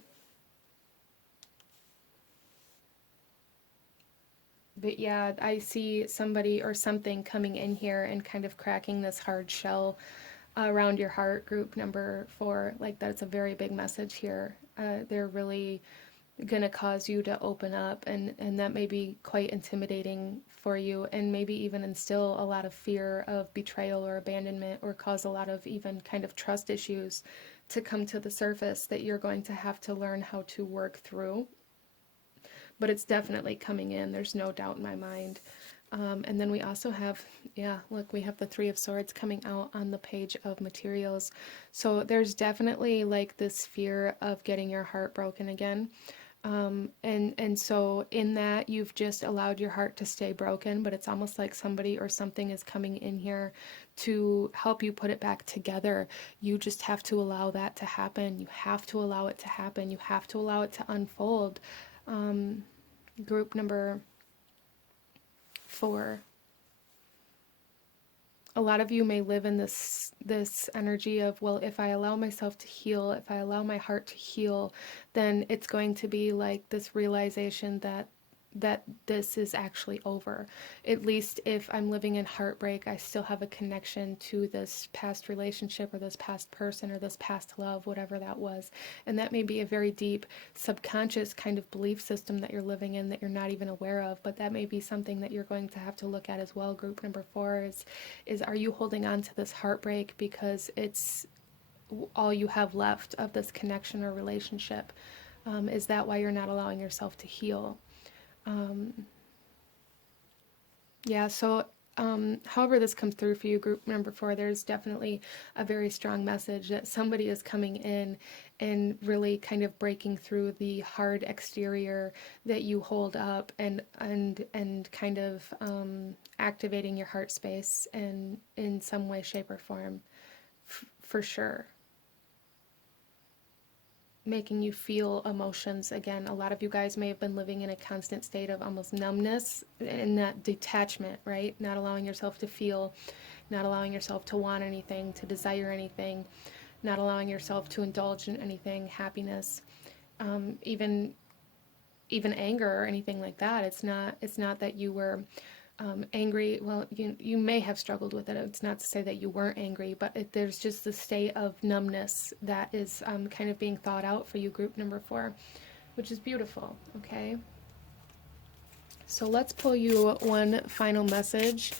yeah, I see somebody or something coming in here and kind of cracking this hard shell around your heart, group number 4. Like, that's a very big message here. They're really going to cause you to open up, and that may be quite intimidating for you, and maybe even instill a lot of fear of betrayal or abandonment, or cause a lot of even kind of trust issues to come to the surface that you're going to have to learn how to work through. But it's definitely coming in. There's no doubt in my mind. And then we also have, yeah, look, we have the 3 of Swords coming out on the Page of Materials. So there's definitely like this fear of getting your heart broken again. And so in that, you've just allowed your heart to stay broken, but it's almost like somebody or something is coming in here to help you put it back together. You just have to allow that to happen. You have to allow it to happen. You have to allow it to unfold. Group number 4. A lot of you may live in this energy of, well, if I allow myself to heal, if I allow my heart to heal, then it's going to be like this realization that this is actually over. At least if I'm living in heartbreak, I still have a connection to this past relationship or this past person or this past love, whatever that was. And that may be a very deep subconscious kind of belief system that you're living in that you're not even aware of, but that may be something that you're going to have to look at as well. Group number 4 is are you holding on to this heartbreak because it's all you have left of this connection or relationship? Is that why you're not allowing yourself to heal? Yeah, so however this comes through for you, group number 4, there's definitely a very strong message that somebody is coming in and really kind of breaking through the hard exterior that you hold up, and kind of activating your heart space in some way, shape, or form, for sure. Making you feel emotions again. A lot of you guys may have been living in a constant state of almost numbness and that detachment, right? Not allowing yourself to feel, not allowing yourself to want anything, to desire anything, not allowing yourself to indulge in anything, happiness, even anger or anything like that. It's not that you were angry. Well, you may have struggled with it. It's not to say that you weren't angry, but there's just the state of numbness that is kind of being thought out for you, group number 4, which is beautiful. Okay, so let's pull you one final message.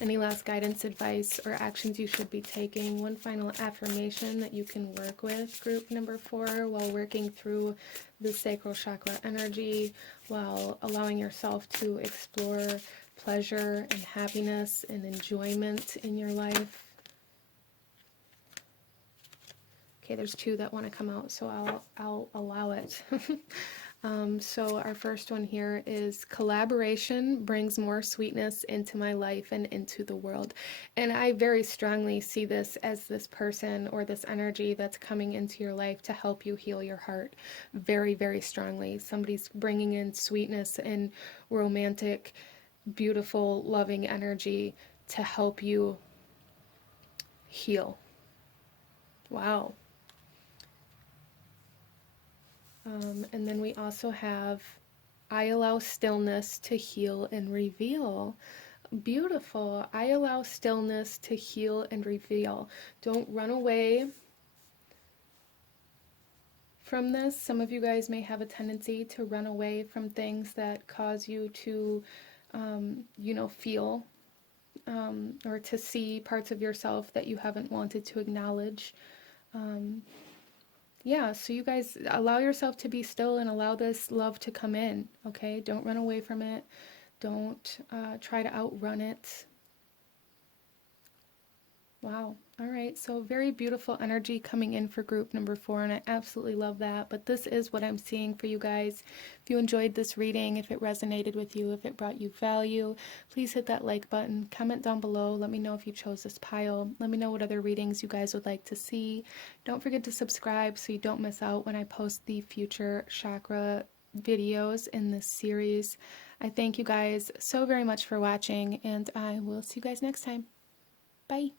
Any last guidance, advice, or actions you should be taking? One final affirmation that you can work with, group number 4, while working through the sacral chakra energy, while allowing yourself to explore pleasure and happiness and enjoyment in your life. Okay, there's 2 that want to come out, so I'll allow it. So our first one here is collaboration brings more sweetness into my life and into the world. And I very strongly see this as this person or this energy that's coming into your life to help you heal your heart. Very, very strongly. Somebody's bringing in sweetness and romantic, beautiful, loving energy to help you heal. Wow. And then we also have, I allow stillness to heal and reveal. Beautiful. I allow stillness to heal and reveal. Don't run away from this. Some of you guys may have a tendency to run away from things that cause you to, feel or to see parts of yourself that you haven't wanted to acknowledge. Yeah, so you guys allow yourself to be still and allow this love to come in, okay? Don't run away from it. Don't try to outrun it. Wow. All right. So very beautiful energy coming in for group number 4, and I absolutely love that. But this is what I'm seeing for you guys. If you enjoyed this reading, if it resonated with you, if it brought you value, please hit that like button. Comment down below. Let me know if you chose this pile. Let me know what other readings you guys would like to see. Don't forget to subscribe so you don't miss out when I post the future chakra videos in this series. I thank you guys so very much for watching, and I will see you guys next time. Bye.